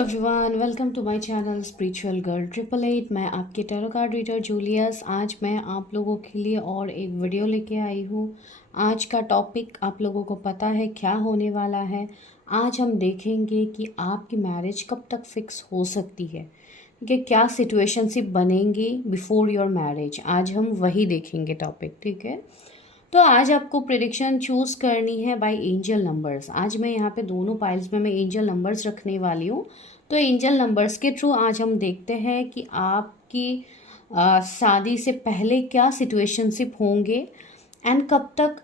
Everyone, welcome to my channel spiritual girl 888। मैं आपके tarot card reader Julius. आज मैं आप लोगों के लिए और एक वीडियो लेके आई हूँ। आज का टॉपिक आप लोगों को पता है क्या होने वाला है। आज हम देखेंगे कि आपकी मैरिज कब तक फिक्स हो सकती है, ठीक है। क्या सिचुएशनशिप बनेंगी बिफोर योर मैरिज, आज हम वही देखेंगे टॉपिक, ठीक है। तो आज आपको प्रिडिक्शन चूज़ करनी है बाय एंजल नंबर्स। आज मैं यहाँ पे दोनों पाइल्स में मैं एंजल नंबर्स रखने वाली हूँ। तो एंजल नंबर्स के थ्रू आज हम देखते हैं कि आपकी शादी से पहले क्या सिचुएशनशिप होंगे एंड कब तक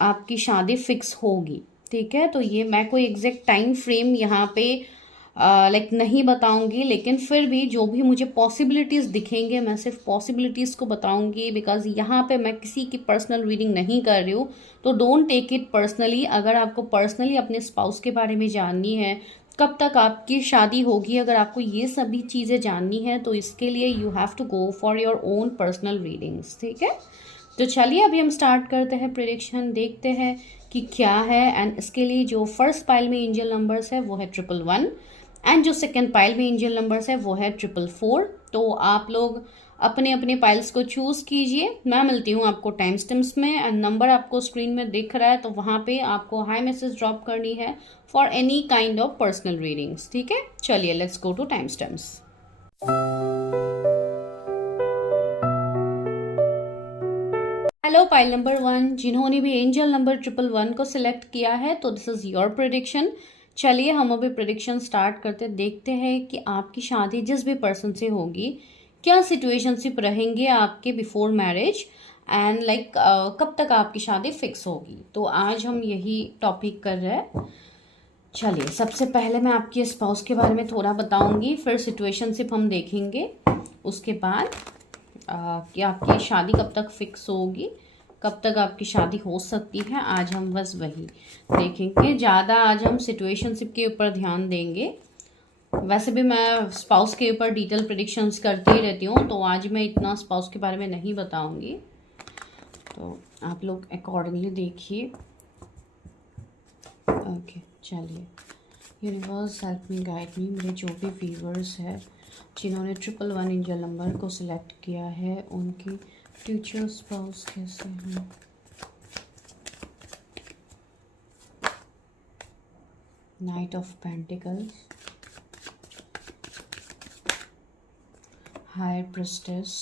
आपकी शादी फिक्स होगी, ठीक है। तो ये मैं कोई एग्जैक्ट टाइम फ्रेम यहाँ पे नहीं बताऊंगी, लेकिन फिर भी जो भी मुझे पॉसिबिलिटीज़ दिखेंगे मैं सिर्फ पॉसिबिलिटीज़ को बताऊंगी, बिकॉज यहाँ पे मैं किसी की पर्सनल रीडिंग नहीं कर रही हूँ। तो डोंट टेक इट पर्सनली। अगर आपको पर्सनली अपने स्पाउस के बारे में जाननी है, कब तक आपकी शादी होगी, अगर आपको ये सभी चीज़ें जाननी है तो इसके लिए you have to go for your own personal readings, ठीक है। तो चलिए अभी हम स्टार्ट करते हैं प्रेडिक्शन, देखते हैं कि क्या है। एंड इसके लिए जो फर्स्ट पाइल में एंजल नंबर्स है वो है 111 एंड जो सेकेंड पाइल में एंजल नंबर्स है वो है 444। तो आप लोग अपने अपने पाइल्स को चूज कीजिए। मैं मिलती हूँ आपको टाइम स्टैम्प्स में एंड नंबर आपको स्क्रीन में दिख रहा है, तो वहाँ पे आपको हाई मैसेज ड्रॉप करनी है for any kind of personal readings, ठीक है। चलिए let's go to time stamps. Hello pile number 1, जिन्होंने भी एंजल नंबर 111 को सिलेक्ट किया है, तो दिस इज योर प्रेडिक्शन। चलिए हम अभी प्रेडिक्शन स्टार्ट करते, देखते हैं कि आपकी शादी जिस भी पर्सन से होगी क्या सिचुएशनशिप रहेंगे आपके बिफोर मैरिज एंड कब तक आपकी शादी फिक्स होगी। तो आज हम यही टॉपिक कर रहे हैं। चलिए सबसे पहले मैं आपके स्पाउस के बारे में थोड़ा बताऊंगी, फिर सिचुएशनशिप हम देखेंगे, उसके बाद कि आपकी शादी कब तक फिक्स होगी, कब तक आपकी शादी हो सकती है। आज हम बस वही देखेंगे, ज़्यादा आज हम सिचुएशनशिप के ऊपर ध्यान देंगे। वैसे भी मैं स्पाउस के ऊपर डिटेल प्रेडिक्शंस करती ही रहती हूँ, तो आज मैं इतना स्पाउस के बारे में नहीं बताऊंगी, तो आप लोग अकॉर्डिंगली देखिए। ओके चलिए, universe help me guide me. मेरे जो भी व्यूवर्स हैं जिन्होंने 111 एंजल नंबर को सिलेक्ट किया है, उनकी फ्यूचर स्पाउस कैसे हैं। Knight of pentacles, higher priestess,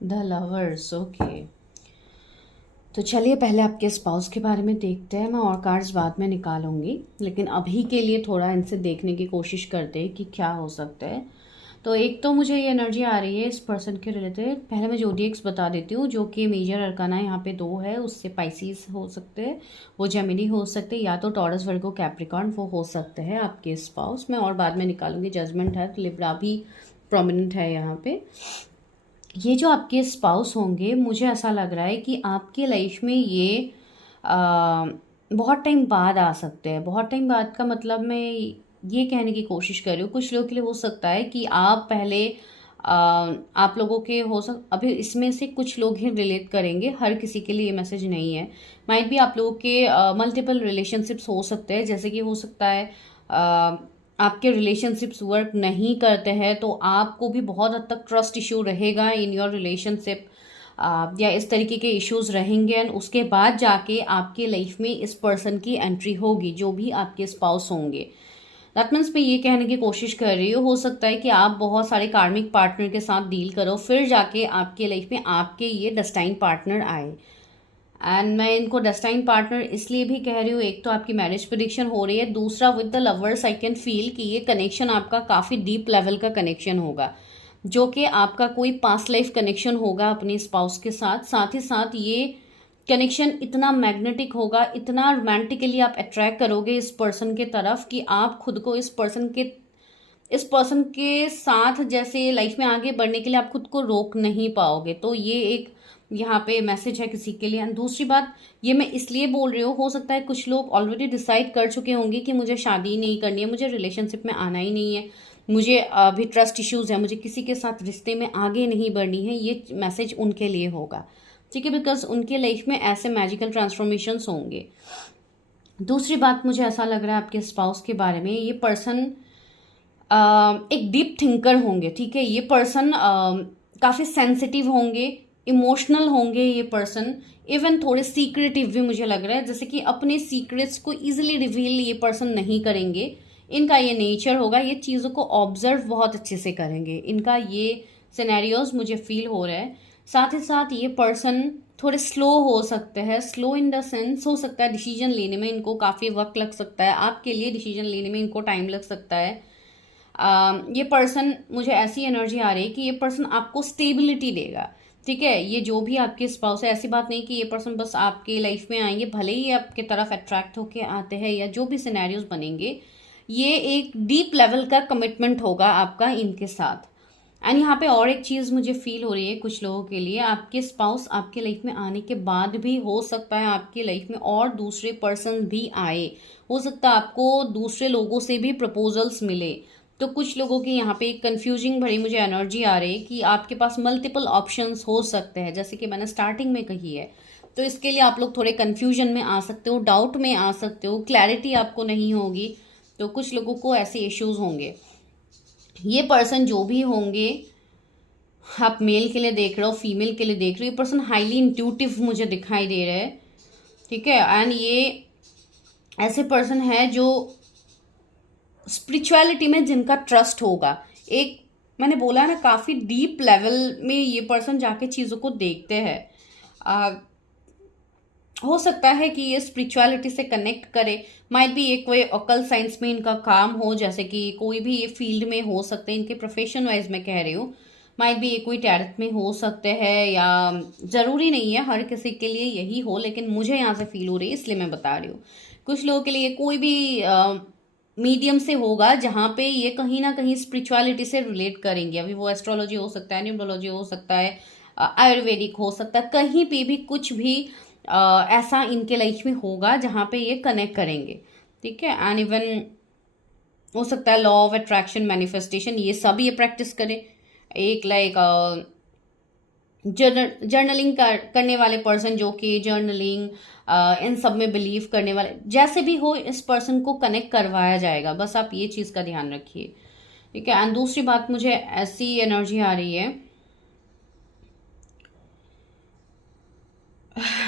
the lovers. Okay, तो चलिए पहले आपके स्पाउस के बारे में देखते हैं। मैं और कार्ड्स बाद में निकालूंगी, लेकिन अभी के लिए थोड़ा इनसे देखने की कोशिश करते हैं कि क्या हो सकता है। तो एक तो मुझे ये एनर्जी आ रही है इस पर्सन के रिलेटेड। पहले मैं जोडिएक्स बता देती हूँ, जो कि मेजर अरकाना यहाँ पे 2 है। उससे पाइसिस हो सकते हैं, वो जेमिनी हो सकते हैं, या तो टॉरस वर्गो कैप्रिकॉर्न वो हो सकते हैं आपके स्पाउस। मैं और बाद में निकालूंगी। जजमेंट है, तो लिब्रा भी प्रोमिनेंट है यहाँ पे। ये जो आपके स्पाउस होंगे, मुझे ऐसा लग रहा है कि आपके लाइफ में ये बहुत टाइम बाद आ सकते हैं। बहुत टाइम बाद का मतलब मैं ये कहने की कोशिश कर रही हूँ, कुछ लोगों के लिए हो सकता है कि आप पहले आप लोगों के अभी इसमें से कुछ लोग ही रिलेट करेंगे, हर किसी के लिए ये मैसेज नहीं है। माइट भी आप लोगों के मल्टीपल रिलेशनशिप्स हो सकते हैं, जैसे कि हो सकता है आपके रिलेशनशिप्स वर्क नहीं करते हैं, तो आपको भी बहुत हद तक ट्रस्ट इशू रहेगा इन योर रिलेशनशिप, या इस तरीके के इश्यूज रहेंगे। एंड उसके बाद जाके आपके लाइफ में इस पर्सन की एंट्री होगी, जो भी आपके स्पाउस होंगे। दैट मीन्स मैं ये कहने की कोशिश कर रही हूँ, हो सकता है कि आप बहुत सारे कार्मिक पार्टनर के साथ डील करो, फिर जाके आपके लाइफ में आपके ये डेस्टाइन पार्टनर आए। एंड मैं इनको डेस्टाइन पार्टनर इसलिए भी कह रही हूँ, एक तो आपकी मैरिज प्रेडिक्शन हो रही है, दूसरा with the lovers I can feel कि ये कनेक्शन आपका काफ़ी डीप लेवल का कनेक्शन होगा, जो कि आपका कोई पास्ट लाइफ कनेक्शन होगा अपने स्पाउस के साथ। साथ ही साथ ये कनेक्शन इतना मैग्नेटिक होगा, इतना रोमांटिकली आप अट्रैक्ट करोगे इस पर्सन के तरफ कि आप खुद को इस पर्सन के साथ जैसे लाइफ में आगे बढ़ने के लिए आप खुद को रोक नहीं पाओगे। तो ये एक यहाँ पे मैसेज है किसी के लिए। दूसरी बात, ये मैं इसलिए बोल रही हूँ, हो सकता है कुछ लोग ऑलरेडी डिसाइड कर चुके होंगे कि मुझे शादी नहीं करनी है, मुझे रिलेशनशिप में आना ही नहीं है, मुझे अभी ट्रस्ट इश्यूज है, मुझे किसी के साथ रिश्ते में आगे नहीं बढ़नी है। ये मैसेज उनके लिए होगा, ठीक है, बिकॉज उनके लाइफ में ऐसे मैजिकल ट्रांसफॉर्मेशंस होंगे। दूसरी बात मुझे ऐसा लग रहा है आपके स्पाउस के बारे में, ये पर्सन एक डीप थिंकर होंगे, ठीक है। ये पर्सन काफ़ी सेंसिटिव होंगे, इमोशनल होंगे ये पर्सन, इवन थोड़े सीक्रेटिव भी मुझे लग रहा है, जैसे कि अपने सीक्रेट्स को इजीली रिवील ये पर्सन नहीं करेंगे। इनका ये नेचर होगा, ये चीज़ों को ऑब्जर्व बहुत अच्छे से करेंगे, इनका ये सिनेरियोज मुझे फील हो रहा है। साथ ही साथ ये पर्सन थोड़े स्लो हो सकते हैं, स्लो इन द सेंस हो सकता है डिसीजन लेने में इनको काफ़ी वक्त लग सकता है, आपके लिए डिसीजन लेने में इनको टाइम लग सकता है। ये पर्सन, मुझे ऐसी एनर्जी आ रही है कि ये पर्सन आपको स्टेबिलिटी देगा, ठीक है। ये जो भी आपके स्पाउस है, ऐसी बात नहीं कि ये पर्सन बस आपके लाइफ में आएंगे, भले ही आपके तरफ अट्रैक्ट होके आते हैं या जो भी सिनेरियोज बनेंगे, ये एक डीप लेवल का कमिटमेंट होगा आपका इनके साथ। एंड यहाँ पे और एक चीज़ मुझे फील हो रही है कुछ लोगों के लिए, आपके स्पाउस आपके लाइफ में आने के बाद भी हो सकता है आपकी लाइफ में और दूसरे पर्सन भी आए, हो सकता है आपको दूसरे लोगों से भी प्रपोजल्स मिले। तो कुछ लोगों की यहाँ पे एक कन्फ्यूजिंग भरी मुझे एनर्जी आ रही है कि आपके पास मल्टीपल ऑप्शंस हो सकते हैं, जैसे कि मैंने स्टार्टिंग में कही है। तो इसके लिए आप लोग थोड़े कन्फ्यूजन में आ सकते हो, डाउट में आ सकते हो, क्लैरिटी आपको नहीं होगी, तो कुछ लोगों को ऐसे इश्यूज होंगे। ये पर्सन जो भी होंगे, आप मेल के लिए देख रहे हो, फीमेल के लिए देख रहे हो, ये पर्सन हाईली इंट्यूटिव मुझे दिखाई दे रहा है, ठीक है। एंड ये ऐसे पर्सन है जो स्पिरिचुअलिटी में जिनका ट्रस्ट होगा, एक मैंने बोला ना काफ़ी डीप लेवल में ये पर्सन जाके चीज़ों को देखते हैं। हो सकता है कि ये स्पिरिचुअलिटी से कनेक्ट करे, माइट भी ये कोई ऑकल साइंस में इनका काम हो, जैसे कि कोई भी ये फील्ड में हो सकते हैं, इनके प्रोफेशन वाइज मैं कह रही हूँ। माइट भी ये कोई टैरट में हो सकते हैं, या ज़रूरी नहीं है हर किसी के लिए यही हो, लेकिन मुझे यहाँ से फील हो रही है इसलिए मैं बता रही हूँ। कुछ लोगों के लिए कोई भी मीडियम से होगा जहाँ पे ये कहीं ना कहीं स्पिरिचुअलिटी से रिलेट करेंगे। अभी वो एस्ट्रोलॉजी हो सकता है, न्यूमरोलॉजी हो सकता है, आयुर्वेदिक हो सकता है, कहीं पे भी कुछ भी ऐसा इनके लाइफ में होगा जहाँ पे ये कनेक्ट करेंगे, ठीक है। एंड इवन हो सकता है लॉ ऑफ अट्रैक्शन, मैनिफेस्टेशन, ये सब ये प्रैक्टिस करें। एक लाइक जर्नलिंग करने वाले पर्सन, जो कि जर्नलिंग इन सब में बिलीव करने वाले, जैसे भी हो इस पर्सन को कनेक्ट करवाया जाएगा, बस आप ये चीज़ का ध्यान रखिए, ठीक है। एंड दूसरी बात, मुझे ऐसी एनर्जी आ रही है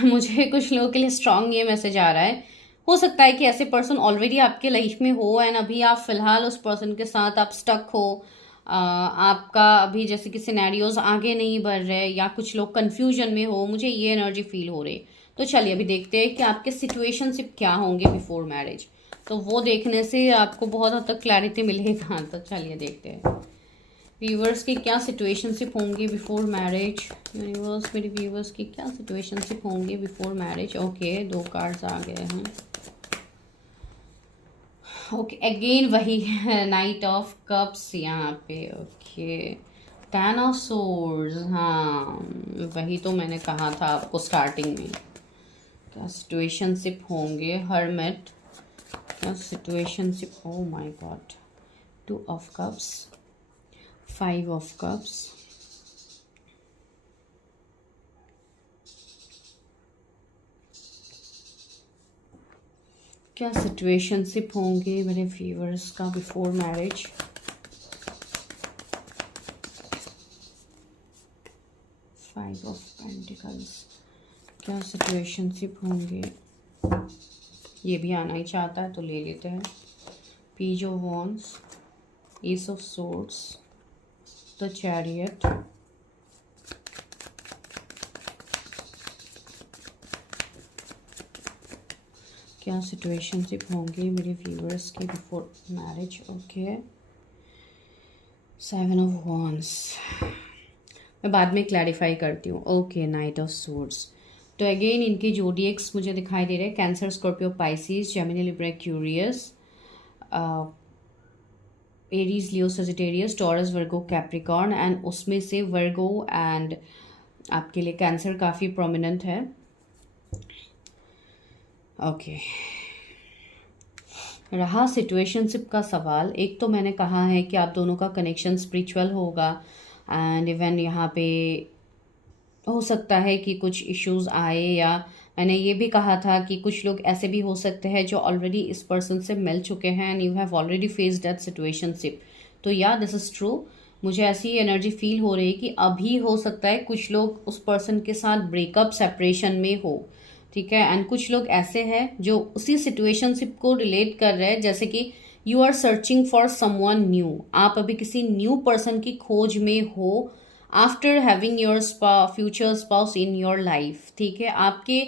मुझे कुछ लोगों के लिए स्ट्रांग ये मैसेज आ रहा है, हो सकता है कि ऐसे पर्सन ऑलरेडी आपके लाइफ में हो एंड अभी आप फिलहाल उस पर्सन के साथ आप स्टक हो, आपका अभी जैसे कि सिनेरियोज आगे नहीं बढ़ रहे, या कुछ लोग कंफ्यूजन में हो, मुझे ये एनर्जी फील हो रही। तो चलिए अभी देखते हैं कि आपके सिचुएशनशिप क्या होंगे बिफोर मैरिज, तो वो देखने से आपको बहुत हद तक क्लैरिटी मिलेगा। तो चलिए देखते हैं व्यूवर्स की क्या सिचुएशनशिप होंगी बिफोर मैरिज। यूनिवर्स मेरे व्यूवर्स की क्या सिचुएशनशिप होंगी बिफोर मैरिज। ओके, 2 कार्ड्स आ गए हैं। ओके, अगेन वही है, नाइट ऑफ कप्स यहाँ पे। ओके, 10 ऑफ सोर्ड्स, हाँ वही तो मैंने कहा था आपको स्टार्टिंग में। क्या सिचुएशनशिप होंगे, हर्मिट, क्या situationship, O my God, 2 of cups, 5 of cups, क्या सिचुएशनशिप होंगे मेरे व्यूअर्स का before marriage. Five of pentacles, क्या सिचुएशनशिप होंगे, ये भी आना ही चाहता है तो ले लेते हैं। Page of wands, S of swords, the chariot, क्या सिचुएशनशिप होंगे मेरे व्यूअर्स के before marriage. Okay, 7 of wands, मैं बाद में क्लैरिफाई करती हूँ। ओके, नाइट ऑफ सोर्ड्स, तो अगेन इनके जोडिएक्स मुझे दिखाई दे रहे हैं, cancer, Scorpio, Pisces, Gemini, Libra, Aquarius, Aries, Leo, Sagittarius, taurus, Virgo, Capricorn, and उसमें से वर्गो एंड आपके लिए कैंसर काफ़ी प्रोमिनेंट है। ओके, रहा सिचुएशनशिप का सवाल, एक तो मैंने कहा है कि आप दोनों का कनेक्शन स्पिरिचुअल होगा, एंड इवन यहाँ पे हो सकता है कि कुछ इश्यूज आए, या मैंने ये भी कहा था कि कुछ लोग ऐसे भी हो सकते हैं जो ऑलरेडी इस पर्सन से मिल चुके हैं and you have already face that situationship. तो या दिस इज़ ट्रू। मुझे ऐसी एनर्जी फील हो रही है कि अभी हो सकता है कुछ लोग उस पर्सन के साथ ब्रेकअप सेपरेशन में हो, ठीक है। एंड कुछ लोग ऐसे हैं जो उसी सिचुएशनशिप को रिलेट कर रहे हैं, जैसे कि you are searching for someone new. आप अभी किसी न्यू पर्सन की खोज में हो after having your future spouse in your life, ठीक है। आपके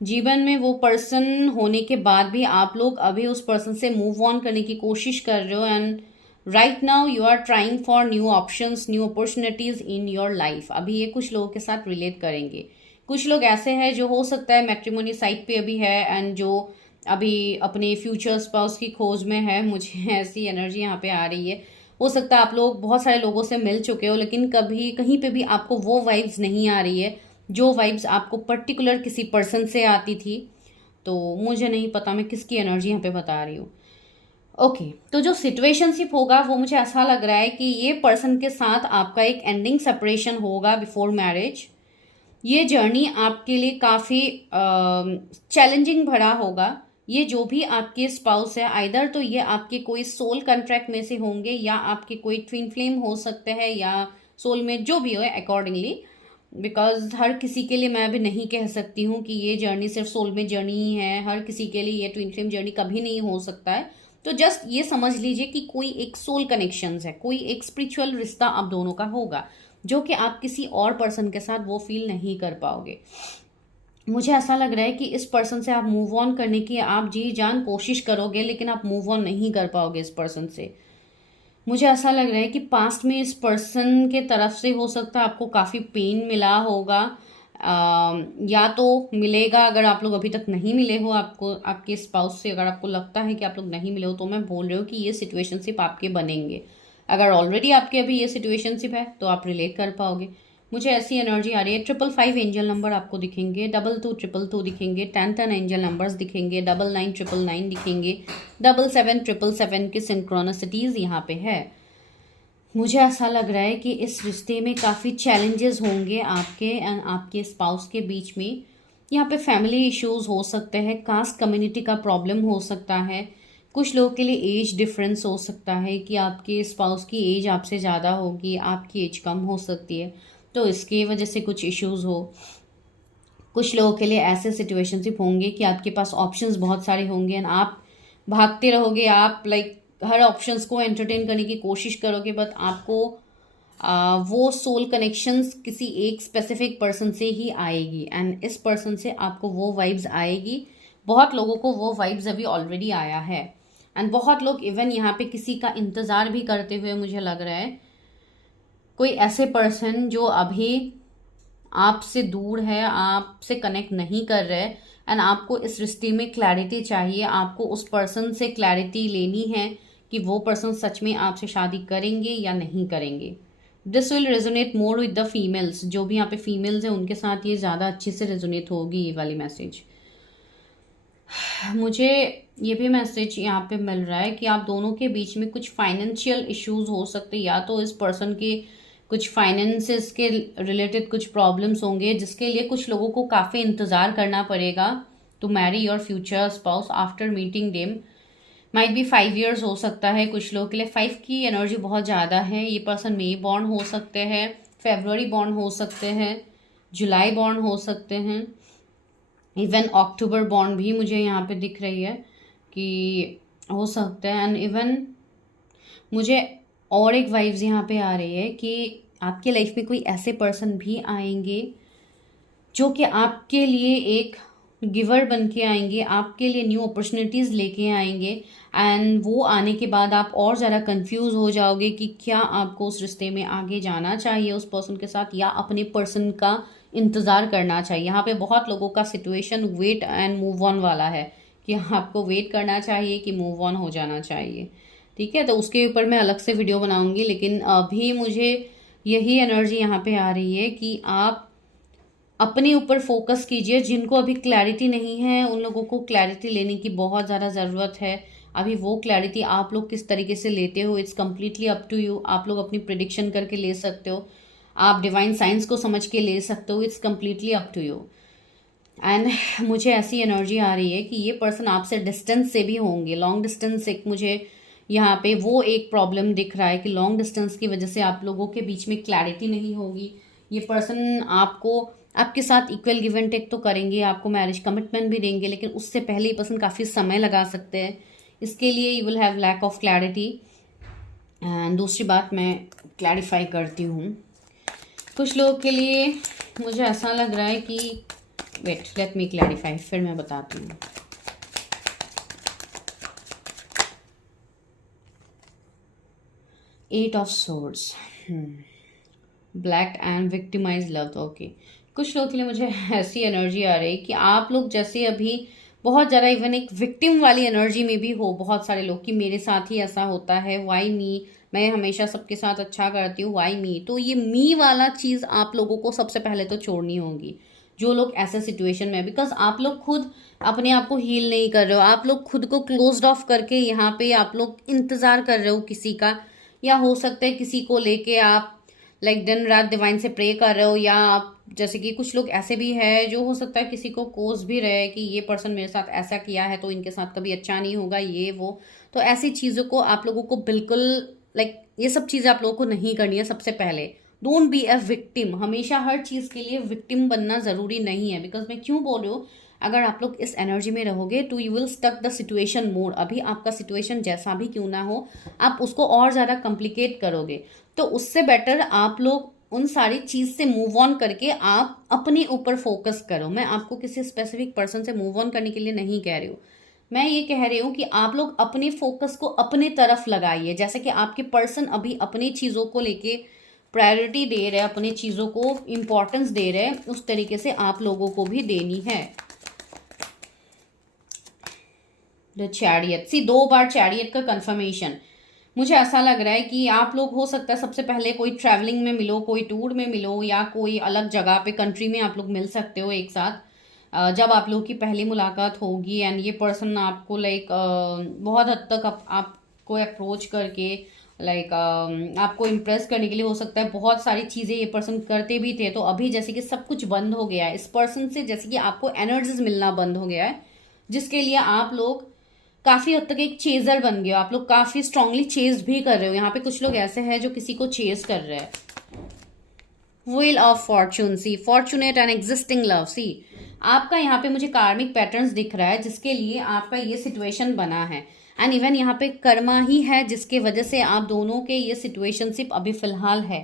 जीवन में वो पर्सन होने के बाद भी आप लोग अभी उस पर्सन से मूव ऑन करने की कोशिश कर रहे हो and right now you are trying for new options, new opportunities in your life. अभी ये कुछ लोगों के साथ रिलेट करेंगे। कुछ लोग ऐसे हैं जो हो सकता है मैट्रिमोनी साइट पे अभी है एंड जो अभी अपने फ्यूचर स्पाउस की खोज में है। मुझे ऐसी एनर्जी यहाँ पे आ रही है। हो सकता है आप लोग बहुत सारे लोगों से मिल चुके हो, लेकिन कभी कहीं पे भी आपको वो वाइब्स नहीं आ रही है जो वाइब्स आपको पर्टिकुलर किसी पर्सन से आती थी। तो मुझे नहीं पता मैं किसकी एनर्जी यहाँ पे बता रही हूँ। ओके, तो जो सिचुएशनशिप होगा वो मुझे ऐसा लग रहा है कि ये पर्सन के साथ आपका एक एंडिंग सेपरेशन होगा बिफोर मैरिज। ये जर्नी आपके लिए काफ़ी चैलेंजिंग भरा होगा। ये जो भी आपके स्पाउस है, आइदर तो ये आपके कोई सोल कॉन्ट्रैक्ट में से होंगे या आपके कोई ट्विन फ्लेम हो सकते हैं या सोल में जो भी हो अकॉर्डिंगली, बिकॉज हर किसी के लिए मैं अभी नहीं कह सकती हूँ कि ये जर्नी सिर्फ सोल में जर्नी ही है। हर किसी के लिए ये ट्विन फ्लेम जर्नी कभी नहीं हो सकता है। तो जस्ट ये समझ लीजिए कि कोई एक सोल कनेक्शंस है, कोई एक स्पिरिचुअल रिश्ता आप दोनों का होगा जो कि आप किसी और पर्सन के साथ वो फील नहीं कर पाओगे। मुझे ऐसा लग रहा है कि इस पर्सन से आप मूव ऑन करने की आप जी जान कोशिश करोगे, लेकिन आप मूव ऑन नहीं कर पाओगे इस पर्सन से। मुझे ऐसा लग रहा है कि पास्ट में इस पर्सन के तरफ से हो सकता है आपको काफ़ी पेन मिला होगा, या तो मिलेगा। अगर आप लोग अभी तक नहीं मिले हो, आपको आपके स्पाउस से अगर आपको लगता है कि आप लोग नहीं मिले हो, तो मैं बोल रही हूँ कि ये सिचुएशनशिप आपके बनेंगे। अगर ऑलरेडी आपके अभी ये सिचुएशनशिप है तो आप रिलेट कर पाओगे। मुझे ऐसी एनर्जी आ रही है। 555 एंजल नंबर आपको दिखेंगे, 2222 दिखेंगे, 10 एंजल नंबर्स दिखेंगे, 9999 दिखेंगे, 7777 की सिंक्रोनिसिटीज यहाँ पे है। मुझे ऐसा लग रहा है कि इस रिश्ते में काफ़ी चैलेंजेस होंगे आपके एंड आपके स्पाउस के बीच में। यहाँ पे फैमिली इश्यूज हो सकते हैं, कास्ट कम्युनिटी का प्रॉब्लम हो सकता है, कुछ लोगों के लिए एज डिफरेंस हो सकता है कि आपके स्पाउस की एज आपसे ज़्यादा होगी, आपकी एज कम हो सकती है, तो इसकी वजह से कुछ इश्यूज हो। कुछ लोगों के लिए ऐसे सिचुएशनशिप होंगे कि आपके पास ऑप्शंस बहुत सारे होंगे एंड आप भागते रहोगे। आप हर ऑप्शंस को एंटरटेन करने की कोशिश करोगे, बट आपको वो सोल कनेक्शंस किसी एक स्पेसिफिक पर्सन से ही आएगी एंड इस पर्सन से आपको वो वाइब्स आएगी। बहुत लोगों को वो वाइब्स अभी ऑलरेडी आया है एंड बहुत लोग इवन यहाँ पे किसी का इंतज़ार भी करते हुए मुझे लग रहा है। कोई ऐसे पर्सन जो अभी आपसे दूर है, आपसे कनेक्ट नहीं कर रहे एंड आपको इस रिश्ते में क्लैरिटी चाहिए। आपको उस पर्सन से क्लैरिटी लेनी है कि वो पर्सन सच में आपसे शादी करेंगे या नहीं करेंगे। This will resonate more with the females. जो भी यहाँ पे फीमेल्स हैं उनके साथ ये ज़्यादा अच्छे से रेजोनेट होगी ये वाली मैसेज। मुझे ये भी मैसेज यहाँ पे मिल रहा है कि आप दोनों के बीच में कुछ फाइनेंशियल इश्यूज हो सकते हैं, या तो इस पर्सन के कुछ फाइनेंसेस के रिलेटेड कुछ प्रॉब्लम्स होंगे जिसके लिए कुछ लोगों को काफ़ी इंतज़ार करना पड़ेगा to marry your future spouse after meeting them. Might be 5 years हो सकता है कुछ लोगों के लिए। 5 की एनर्जी बहुत ज़्यादा है। ये पर्सन मई बॉर्न हो सकते हैं, फेब्रुअरी बॉर्न हो सकते हैं, जुलाई बॉर्न हो सकते हैं, इवन अक्टूबर बॉर्न भी मुझे यहाँ पे दिख रही है कि हो सकते हैं। एंड इवन मुझे और एक वाइब्स यहाँ पे आ रही है कि आपके लाइफ में कोई ऐसे पर्सन भी आएंगे जो कि आपके लिए एक गिवर बन के आएंगे, आपके लिए न्यू अपॉर्चुनिटीज़ लेके आएंगे एंड वो आने के बाद आप और ज़्यादा कंफ्यूज हो जाओगे कि क्या आपको उस रिश्ते में आगे जाना चाहिए उस पर्सन के साथ या अपने पर्सन का इंतज़ार करना चाहिए। यहाँ पे बहुत लोगों का situation wait and move on वाला है कि आपको वेट करना चाहिए कि मूव ऑन हो जाना चाहिए, ठीक है। तो उसके ऊपर मैं अलग से वीडियो बनाऊंगी, लेकिन अभी मुझे यही एनर्जी यहाँ पे आ रही है कि आप अपने ऊपर फोकस कीजिए। जिनको अभी क्लैरिटी नहीं है उन लोगों को क्लैरिटी लेने की बहुत ज़्यादा ज़रूरत है। अभी वो क्लैरिटी आप लोग किस तरीके से लेते हो, it's completely up to you. आप लोग अपनी प्रिडिक्शन करके ले सकते हो, आप डिवाइन साइंस को समझ के ले सकते हो, it's completely up to you. And मुझे ऐसी एनर्जी आ रही है कि ये पर्सन आपसे डिस्टेंस से भी होंगे, लॉन्ग डिस्टेंस से। मुझे यहाँ पे वो एक प्रॉब्लम दिख रहा है कि लॉन्ग डिस्टेंस की वजह से आप लोगों के बीच में क्लैरिटी नहीं होगी। ये पर्सन आपको आपके साथ इक्वल गिव एंड टेक तो करेंगे, आपको मैरिज कमिटमेंट भी देंगे, लेकिन उससे पहले ये पर्सन काफ़ी समय लगा सकते हैं। इसके लिए you will have lack of clarity. And दूसरी बात मैं क्लैरिफाई करती हूँ, कुछ लोगों के लिए मुझे ऐसा लग रहा है कि वेट लेट मी क्लैरिफाई, फिर मैं बताती हूँ। Eight of swords, black and victimize love. Okay, कुछ लोगों के लिए मुझे ऐसी एनर्जी आ रही है कि आप लोग जैसे अभी बहुत ज़्यादा इवन एक विक्टिम वाली एनर्जी में भी हो बहुत सारे लोग कि मेरे साथ ही ऐसा होता है, वाई मी, मैं हमेशा सबके साथ अच्छा करती हूँ, वाई मी। तो ये मी वाला चीज़ आप लोगों को सबसे पहले तो छोड़नी होगी, जो लोग ऐसे सिचुएशन में, बिकॉज आप लोग खुद अपने आप को हील नहीं कर रहे हो, आप लोग खुद को क्लोज्ड ऑफ करके यहाँ पे आप लोग इंतज़ार कर रहे हो किसी का, या हो सकता है किसी को लेके आप लाइक दिन रात डिवाइन से प्रे कर रहे हो, या आप जैसे कि कुछ लोग ऐसे भी है जो हो सकता है किसी को कोस भी रहे कि ये पर्सन मेरे साथ ऐसा किया है तो इनके साथ कभी अच्छा नहीं होगा, ये वो। तो ऐसी चीज़ों को आप लोगों को बिल्कुल लाइक ये सब चीज़ें आप लोगों को नहीं करनी है। सबसे पहले डोंट बी अ विक्टिम, हमेशा हर चीज़ के लिए विक्टिम बनना ज़रूरी नहीं है। बिकॉज मैं क्यों बोल रही हूँ, अगर आप लोग इस एनर्जी में रहोगे तो you will stuck the situation more. अभी आपका सिचुएशन जैसा भी क्यों ना हो, आप उसको और ज़्यादा कॉम्प्लिकेट करोगे। तो उससे बेटर आप लोग उन सारी चीज़ से मूव ऑन करके आप अपने ऊपर फोकस करो। मैं आपको किसी स्पेसिफिक पर्सन से मूव ऑन करने के लिए नहीं कह रही हूँ, मैं ये कह रही हूँ कि आप लोग अपने फोकस को अपने तरफ लगाइए। जैसे कि आपके पर्सन अभी अपनी चीज़ों को लेके प्रायोरिटी दे रहे हैं, अपनी चीज़ों को इम्पोर्टेंस दे रहे हैं, उस तरीके से आप लोगों को भी देनी है। द चैरियट, सी 2 बार चैरियट का कंफर्मेशन। मुझे ऐसा लग रहा है कि आप लोग हो सकता है सबसे पहले कोई ट्रैवलिंग में मिलो, कोई टूर में मिलो, या कोई अलग जगह पे कंट्री में आप लोग मिल सकते हो एक साथ। जब आप लोग की पहली मुलाकात होगी एंड ये पर्सन आपको लाइक बहुत हद तक आपको अप्रोच करके लाइक आपको इम्प्रेस करने के लिए हो सकता है बहुत सारी चीज़ें ये पर्सन करते भी थे। तो अभी जैसे कि सब कुछ बंद हो गया है इस पर्सन से, जैसे कि आपको एनर्जीज मिलना बंद हो गया है, जिसके लिए आप लोग काफी हद तक एक चेजर बन गए हो। आप लोग काफी स्ट्रांगली चेज भी कर रहे हो। यहाँ पे कुछ लोग ऐसे हैं जो किसी को चेज कर रहे हैं। Wheel of fortune, see fortunate and existing love. See आपका यहाँ पे मुझे कार्मिक पैटर्न्स दिख रहा है जिसके लिए आपका ये सिचुएशन बना है। एंड इवन यहाँ पे कर्मा ही है जिसके वजह से आप दोनों के ये सिचुएशनशिप अभी फिलहाल है।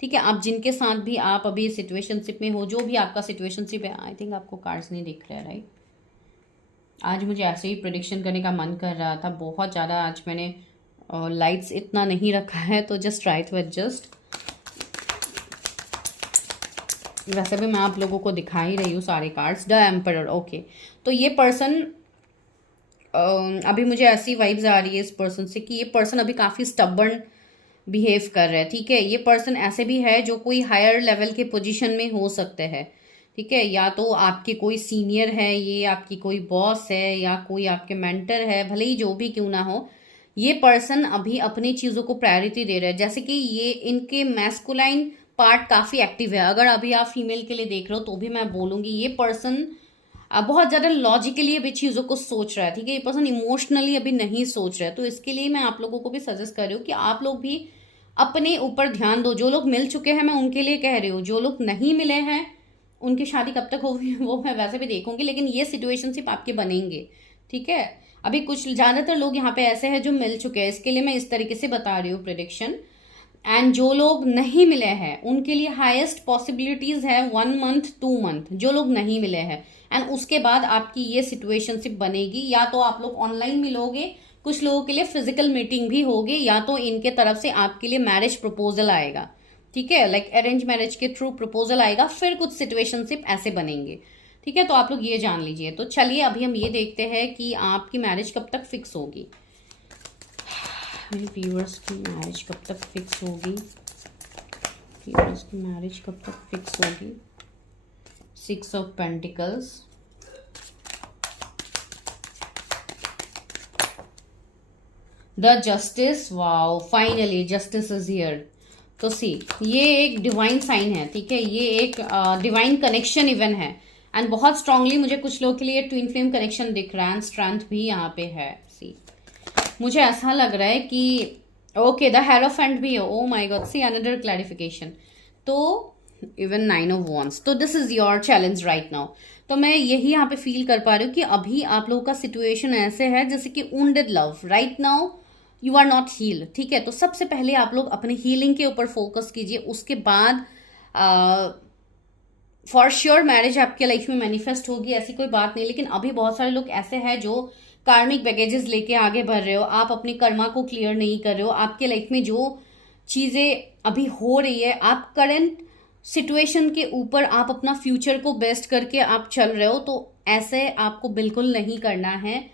ठीक है, आप जिनके साथ भी आप अभी सिचुएशनशिप में हो, जो भी आपका सिचुएशनशिप है, आई थिंक आपको कार्ड्स नहीं दिख रहे, राइट। आज मुझे ऐसे ही प्रिडिक्शन करने का मन कर रहा था बहुत ज़्यादा। आज मैंने लाइट्स इतना नहीं रखा है, तो जस्ट ट्राई टू एडजस्ट। वैसे भी मैं आप लोगों को दिखा ही रही हूँ सारे कार्ड्स। The emperor, okay. तो ये पर्सन अभी मुझे ऐसी वाइब्स आ रही है इस पर्सन से कि ये पर्सन अभी काफ़ी स्टबर्न बिहेव कर रहा है। ठीक है, ये पर्सन ऐसे भी है जो कोई हायर लेवल के पोजीशन में हो सकते हैं। ठीक है, या तो आपके कोई सीनियर है, ये आपकी कोई बॉस है, या कोई आपके मेंटर है, भले ही जो भी क्यों ना हो, ये पर्सन अभी अपनी चीज़ों को प्रायोरिटी दे रहे हैं। जैसे कि ये इनके मैस्कुलाइन पार्ट काफ़ी एक्टिव है। अगर अभी आप फीमेल के लिए देख रहे हो तो भी मैं बोलूँगी ये पर्सन बहुत ज़्यादा लॉजिकली अभी चीज़ों को सोच रहा है। ठीक है, ये पर्सन इमोशनली अभी नहीं सोच रहा है। तो इसके लिए मैं आप लोगों को भी सजेस्ट कर रही हूँ कि आप लोग भी अपने ऊपर ध्यान दो। जो लोग मिल चुके हैं मैं उनके लिए कह रही हूँ, जो लोग नहीं मिले हैं उनकी शादी कब तक होगी वो मैं वैसे भी देखूंगी, लेकिन ये सिचुएशनशिप आपके बनेंगे। ठीक है, अभी कुछ ज़्यादातर लोग यहाँ पे ऐसे हैं जो मिल चुके हैं, इसके लिए मैं इस तरीके से बता रही हूँ प्रेडिक्शन। एंड जो लोग नहीं मिले हैं उनके लिए हाईएस्ट पॉसिबिलिटीज है 1 मंथ 2 मंथ, जो लोग नहीं मिले हैं। एंड उसके बाद आपकी ये सिचुएशनशिप बनेगी, या तो आप लोग ऑनलाइन मिलोगे, कुछ लोगों के लिए फिजिकल मीटिंग भी होगी, या तो इनके तरफ से आपके लिए मैरिज प्रपोजल आएगा। ठीक है, लाइक अरेंज मैरिज के थ्रू प्रपोजल आएगा, फिर कुछ सिचुएशनशिप ऐसे बनेंगे। ठीक है, तो आप लोग ये जान लीजिए। तो चलिए अभी हम ये देखते हैं कि आपकी मैरिज कब तक फिक्स होगी। मेरे व्यूअर्स की मैरिज कब तक फिक्स होगी, व्यूअर्स की मैरिज कब तक फिक्स होगी। 6 of pentacles, the justice, wow finally justice is here. तो सी ये एक डिवाइन साइन है। ठीक है, ये एक डिवाइन कनेक्शन इवन है। एंड बहुत स्ट्रांगली मुझे कुछ लोग के लिए ट्विन फ्लेम कनेक्शन दिख रहा है एंड स्ट्रेंथ भी यहाँ पे है। सी मुझे ऐसा लग रहा है कि ओके द हेरोफेंट भी है। ओ my God, see another clarification. तो इवन 9 ऑफ वॉन्ड्स, तो this is your challenge right now. तो मैं यही यहाँ पे फील कर पा रही हूँ कि अभी आप लोगों का सिचुएशन ऐसे है जैसे कि wounded love right now, you are not heal. ठीक है, तो सबसे पहले आप लोग अपने हीलिंग के ऊपर फोकस कीजिए, उसके बाद फॉर श्योर मैरिज आपके लाइफ में मैनिफेस्ट होगी, ऐसी कोई बात नहीं। लेकिन अभी बहुत सारे लोग ऐसे हैं जो कार्मिक बैगेजेस लेके आगे बढ़ रहे हो, आप अपनी कर्मा को क्लियर नहीं कर रहे हो, आपके लाइफ में जो चीज़ें अभी हो रही है, आप करंट सिचुएशन के ऊपर आप अपना फ्यूचर को बेस्ट करके आप चल रहे हो, तो ऐसे आपको बिल्कुल नहीं करना है।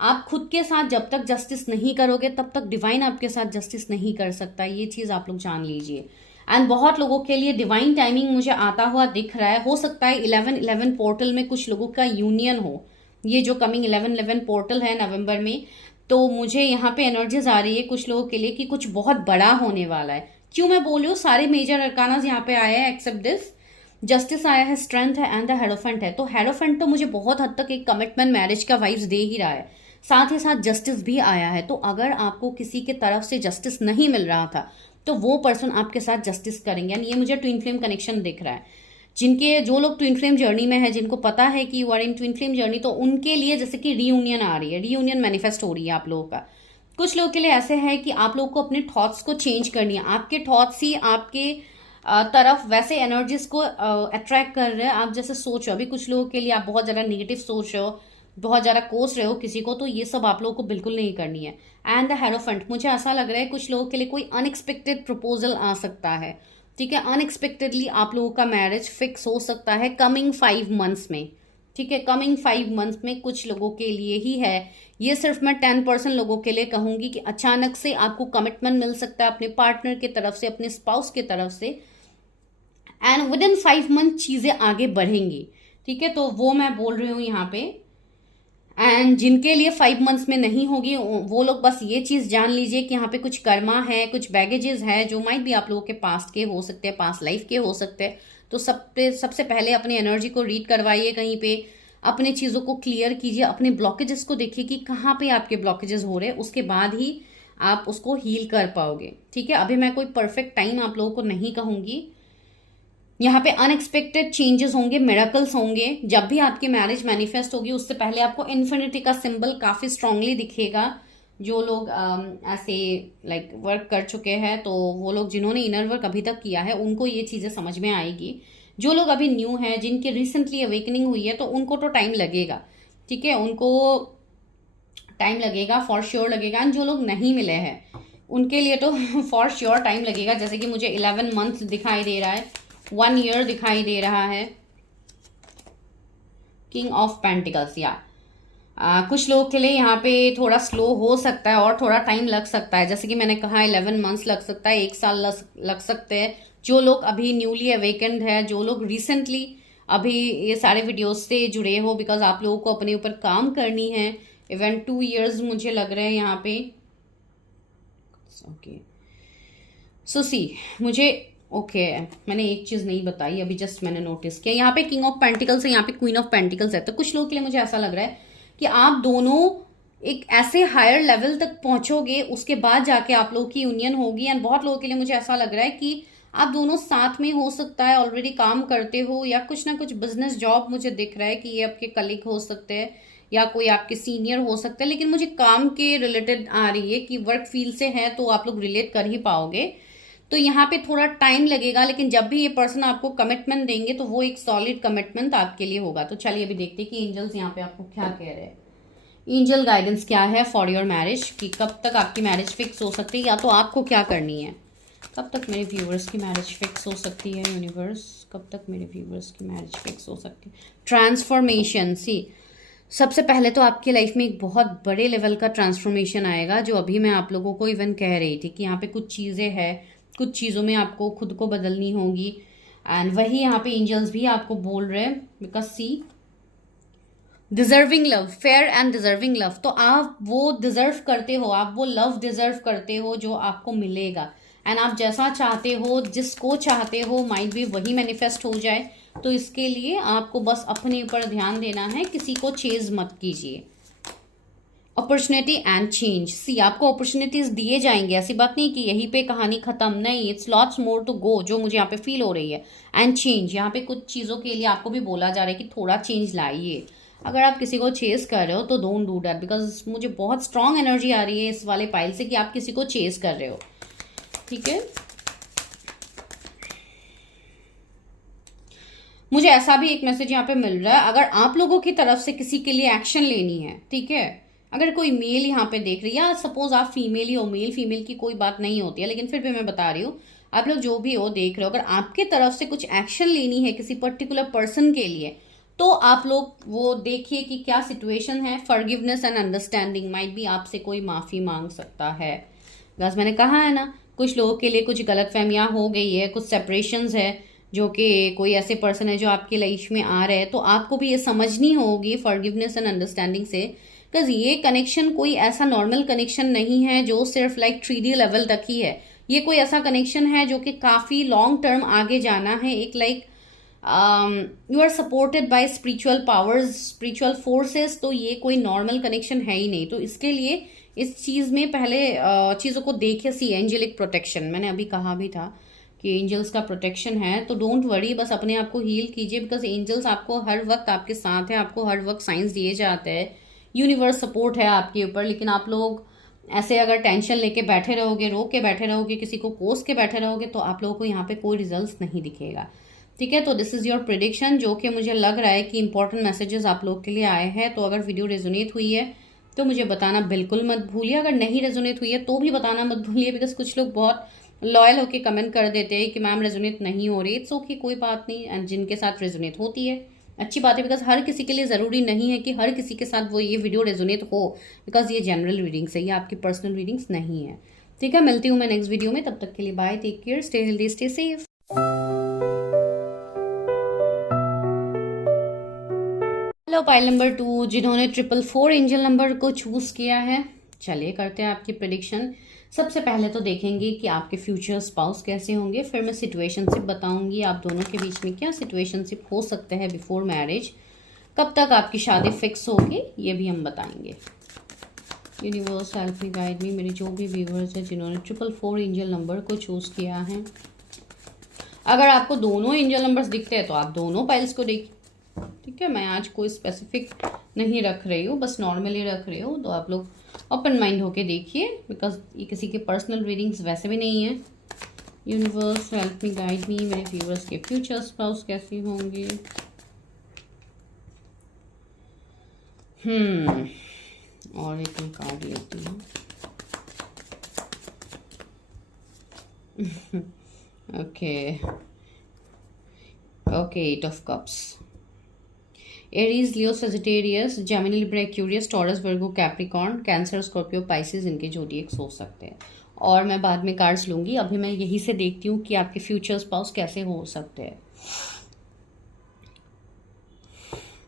आप खुद के साथ जब तक जस्टिस नहीं करोगे तब तक डिवाइन आपके साथ जस्टिस नहीं कर सकता, ये चीज़ आप लोग जान लीजिए। एंड बहुत लोगों के लिए डिवाइन टाइमिंग मुझे आता हुआ दिख रहा है। हो सकता है 11-11 पोर्टल में कुछ लोगों का यूनियन हो, ये जो कमिंग 11-11 पोर्टल है नवंबर में, तो मुझे यहाँ पे एनर्जीज आ रही है कुछ लोगों के लिए कि कुछ बहुत बड़ा होने वाला है। क्यों मैं बोल रही हूँ, सारे मेजर अरकानाज यहाँ पे आए हैं एक्सेप्ट दिस, जस्टिस आया है, स्ट्रेंथ है एंड द हेरोफेंट है। तो हेरोफेंट तो मुझे बहुत हद तक एक कमिटमेंट मैरिज का वाइब्स दे ही रहा है, साथ ही साथ जस्टिस भी आया है। तो अगर आपको किसी के तरफ से जस्टिस नहीं मिल रहा था तो वो पर्सन आपके साथ जस्टिस करेंगे। एंड ये मुझे ट्विन फ्लेम कनेक्शन दिख रहा है। जिनके जो लोग ट्विन फ्लेम जर्नी में है, जिनको पता है कि you are in twin flame journey, तो उनके लिए जैसे कि रीयूनियन आ रही है, रीयूनियन मैनिफेस्ट हो रही है आप लोगों का। कुछ लोगों के लिए ऐसे है कि आप लोगों को अपने थॉट्स को चेंज करनी है, आपके थॉट्स ही आपके तरफ वैसे एनर्जीज को अट्रैक्ट कर रहे हैं। आप जैसे सोच रहे हो, अभी कुछ लोगों के लिए आप बहुत ज़्यादा निगेटिव सोच रहे हो, बहुत ज़्यादा कोस रहे हो किसी को, तो ये सब आप लोगों को बिल्कुल नहीं करनी है। एंड द हेरोफेंट, मुझे ऐसा लग रहा है कुछ लोगों के लिए कोई अनएक्सपेक्टेड प्रपोजल आ सकता है। ठीक है, अनएक्सपेक्टेडली आप लोगों का मैरिज फिक्स हो सकता है कमिंग 5 मंथ्स में। ठीक है, कमिंग 5 मंथ्स में कुछ लोगों के लिए ही है। ये सिर्फ मैं 10% लोगों के लिए कहूंगी कि अचानक से आपको कमिटमेंट मिल सकता है अपने पार्टनर की तरफ से, अपने स्पाउस की तरफ से, एंड विद इन 5 मंथ चीज़ें आगे बढ़ेंगी। ठीक है, तो वो मैं बोल रही हूँ यहाँ पे। एंड जिनके लिए 5 मंथ्स में नहीं होगी, वो लोग बस ये चीज जान लीजिए कि यहाँ पे कुछ कर्मा है, कुछ बैगेजेस है जो माइट भी आप लोगों के पास्ट के हो सकते हैं, पास्ट लाइफ के हो सकते हैं। तो सबसे पहले अपनी एनर्जी को रीड करवाइए, कहीं पे अपने चीजों को क्लियर कीजिए, अपने ब्लॉकेजेस को देखिए कि कहाँ पे आपके ब्लॉकेजेस हो रहे हैं, उसके बाद ही आप उसको हील कर पाओगे। ठीक है, अभी मैं कोई परफेक्ट टाइम आप लोगों को नहीं कहूंगी। यहाँ पे अनएक्सपेक्टेड चेंजेस होंगे, मिरेकल्स होंगे। जब भी आपकी मैरिज मैनिफेस्ट होगी उससे पहले आपको इन्फिनिटी का सिंबल काफी स्ट्रांगली दिखेगा। जो लोग ऐसे लाइक वर्क कर चुके हैं, तो वो लोग जिन्होंने इनर वर्क अभी तक किया है उनको ये चीजें समझ में आएगी। जो लोग अभी न्यू हैं, जिनकी रिसेंटली अवेकनिंग हुई है, तो उनको तो टाइम लगेगा। ठीक है, उनको टाइम लगेगा, फॉर श्योर लगेगा। एंड जो लोग नहीं मिले हैं उनके लिए तो फॉर श्योर टाइम लगेगा। जैसे कि मुझे 11 मंथ दिखाई दे रहा है, 1 ईयर दिखाई दे रहा है। किंग ऑफ पेंटिकल्स, या कुछ लोगों के लिए यहाँ पे थोड़ा स्लो हो सकता है और थोड़ा टाइम लग सकता है। जैसे कि मैंने कहा 11 मंथ्स लग सकता है, 1 साल लग सकते हैं। जो लोग अभी न्यूली अवेकेंड है, जो लोग रिसेंटली अभी ये सारे वीडियोस से जुड़े हो, बिकॉज आप लोगों को अपने ऊपर काम करनी है। इवन 2 इयर्स मुझे लग रहे हैं यहाँ पे। ओके सो सी मुझे मैंने एक चीज नहीं बताई अभी, जस्ट मैंने नोटिस किया यहाँ पे किंग ऑफ पेंटिकल्स है, यहाँ पे क्वीन ऑफ पेंटिकल्स है। तो कुछ लोगों के लिए मुझे ऐसा लग रहा है कि आप दोनों एक ऐसे हायर लेवल तक पहुंचोगे, उसके बाद जाके आप लोगों की यूनियन होगी। एंड बहुत लोगों के लिए मुझे ऐसा लग रहा है कि आप दोनों साथ में हो सकता है ऑलरेडी काम करते हो, या कुछ ना कुछ बिजनेस जॉब मुझे दिख रहा है कि ये आपके कलीग हो सकते हैं या कोई आपके सीनियर हो सकते हैं। लेकिन मुझे काम के रिलेटेड आ रही है कि वर्क फील्ड से है, तो आप लोग रिलेट कर ही पाओगे। तो यहाँ पे थोड़ा टाइम लगेगा, लेकिन जब भी ये पर्सन आपको कमिटमेंट देंगे तो वो एक सॉलिड कमिटमेंट आपके लिए होगा। तो चलिए अभी देखते हैं कि एंजल्स यहाँ पे आपको क्या कह रहे हैं। एंजल गाइडेंस क्या है फॉर योर मैरिज, कि कब तक आपकी मैरिज फिक्स हो सकती है, या तो आपको क्या करनी है। कब तक मेरे व्यूवर्स की मैरिज फिक्स हो सकती है यूनिवर्स, कब तक मेरे व्यूवर्स की मैरिज फिक्स हो सकती है। ट्रांसफॉर्मेशन, सी सबसे पहले तो आपकी लाइफ में एक बहुत बड़े लेवल का ट्रांसफॉर्मेशन आएगा, जो अभी मैं आप लोगों को इवन कह रही थी कि यहाँ पे कुछ चीज़ें हैं, कुछ चीज़ों में आपको खुद को बदलनी होगी। एंड वही यहाँ पे एंजल्स भी आपको बोल रहे हैं, because see deserving love, fair and deserving love. तो आप वो डिजर्व करते हो, आप वो लव डिजर्व करते हो जो आपको मिलेगा। एंड आप जैसा चाहते हो, जिसको चाहते हो, माइट भी वही मैनिफेस्ट हो जाए। तो इसके लिए आपको बस अपने ऊपर ध्यान देना है, किसी को चेज मत कीजिए। अपॉर्चुनिटी एंड चेंज, सी आपको अपॉर्चुनिटीज दिए जाएंगे, ऐसी बात नहीं कि यहीं पे कहानी खत्म, नहीं, it's lots more to go, जो मुझे यहाँ पे फील हो रही है। एंड चेंज, यहाँ पे कुछ चीज़ों के लिए आपको भी बोला जा रहा है कि थोड़ा चेंज लाइए। अगर आप किसी को चेस कर रहे हो तो डोंट डू दैट, बिकॉज मुझे बहुत स्ट्रांग एनर्जी आ रही है इस वाले पाइल से कि आप किसी को चेस कर रहे हो। ठीक है, मुझे ऐसा भी एक मैसेज यहाँ पे मिल रहा है, अगर आप लोगों की तरफ से किसी के लिए एक्शन लेनी है, ठीक है, अगर कोई मेल यहाँ पे देख रही है, या सपोज आप फीमेल ही हो, मेल फीमेल की कोई बात नहीं होती है, लेकिन फिर भी मैं बता रही हूँ, आप लोग जो भी हो देख रहे हो, अगर आपके तरफ से कुछ एक्शन लेनी है किसी पर्टिकुलर पर्सन के लिए, तो आप लोग वो देखिए कि क्या सिचुएशन है। फॉरगिवनेस एंड अंडरस्टैंडिंग, माइट भी आपसे कोई माफी मांग सकता है। बस मैंने कहा है ना, कुछ लोगों के लिए कुछ गलतफहमियां हो गई है, कुछ सेपरेशंस है, जो कि कोई ऐसे पर्सन है जो आपकी लाइफ में आ रहे हैं, तो आपको भी ये समझनी होगी फॉरगिवनेस एंड अंडरस्टैंडिंग से, बिकॉज ये कनेक्शन कोई ऐसा नॉर्मल कनेक्शन नहीं है जो सिर्फ लाइक 3D लेवल तक ही है। ये कोई ऐसा कनेक्शन है जो कि काफी लॉन्ग टर्म आगे जाना है। एक like you are supported by spiritual powers, spiritual forces, तो ये कोई नॉर्मल कनेक्शन है ही नहीं। तो इसके लिए इस चीज में पहले चीजों को देखिए। सी एंजेलिक प्रोटेक्शन, मैंने अभी कहा भी था कि एंजल्स का प्रोटेक्शन है, तो डोंट वरी, बस अपने आप को हील कीजिए, बिकॉज एंजल्स आपको हर वक्त आपके साथ है, आपको हर वक्त साइंस दिए जाते हैं, यूनिवर्स सपोर्ट है आपके ऊपर। लेकिन आप लोग ऐसे अगर टेंशन लेके बैठे रहोगे, रो के बैठे रहोगे, किसी को कोस के बैठे रहोगे, तो आप लोगों को यहाँ पे कोई रिजल्ट नहीं दिखेगा। ठीक है, तो दिस इज योर प्रिडिक्शन, जो कि मुझे लग रहा है कि इंपॉर्टेंट मैसेजेस आप लोग के लिए आए हैं। तो अगर वीडियो रेजोनेट हुई है तो मुझे बताना बिल्कुल मत भूलिए, अगर नहीं रेजोनेट हुई है तो भी बताना मत भूलिए, बिकॉज कुछ लोग बहुत लॉयल होके कमेंट कर देते हैं कि मैम रेजोनेट नहीं हो रही। इट्स ओके, कोई बात नहीं, एंड जिनके साथ रेजोनेट होती है अच्छी बात है, बिकॉज हर किसी के लिए ज़रूरी नहीं है कि हर किसी के साथ वो ये वीडियो रेजोनेट हो, बिकॉज ये जनरल रीडिंग्स है, ये आपकी पर्सनल रीडिंग्स नहीं है। ठीक है, मिलती हूँ मैं नेक्स्ट वीडियो में, तब तक के लिए bye, take care, stay healthy, stay safe. Hello pile number 2, जिन्होंने 444 एंजल नंबर को चूज किया है, चलिए करते हैं आपकी प्रेडिक्शन। सबसे पहले तो देखेंगे कि आपके फ्यूचर स्पाउस कैसे होंगे, फिर मैं सिचुएशनशिप बताऊंगी आप दोनों के बीच में क्या सिचुएशनशिप हो सकते हैं बिफोर मैरिज, कब तक आपकी शादी फिक्स होगी ये भी हम बताएंगे। Universe help me guide me, मेरे जो भी व्यूवर्स हैं जिन्होंने 444 एंजल नंबर को चूज किया है, अगर आपको दोनों एंजल नंबर्स दिखते हैं तो आप दोनों पाइल्स को देखिए। ठीक है, मैं आज कोई स्पेसिफिक नहीं रख रही हूँ, बस नॉर्मली रख रही हूँ, तो आप लोग ओपन माइंड होके देखिए, बिकॉज ये किसी के पर्सनल रीडिंग्स वैसे भी नहीं है। Universe help me guide me, मेरे व्यूवर्स के फ्यूचर स्पाउस कैसे होंगे। और एक कार्ड लेती हूँ। Okay okay, 8 of cups, Aries, Leo, Sagittarius, Gemini, Libra, Aquarius, taurus, Virgo, Capricorn, cancer, Scorpio, Pisces, इनके जोडिएक्स हो सकते हैं। और मैं बाद में कार्ड्स लूंगी, अभी मैं यही से देखती हूँ कि आपके फ्यूचर स्पाउस कैसे हो सकते हैं।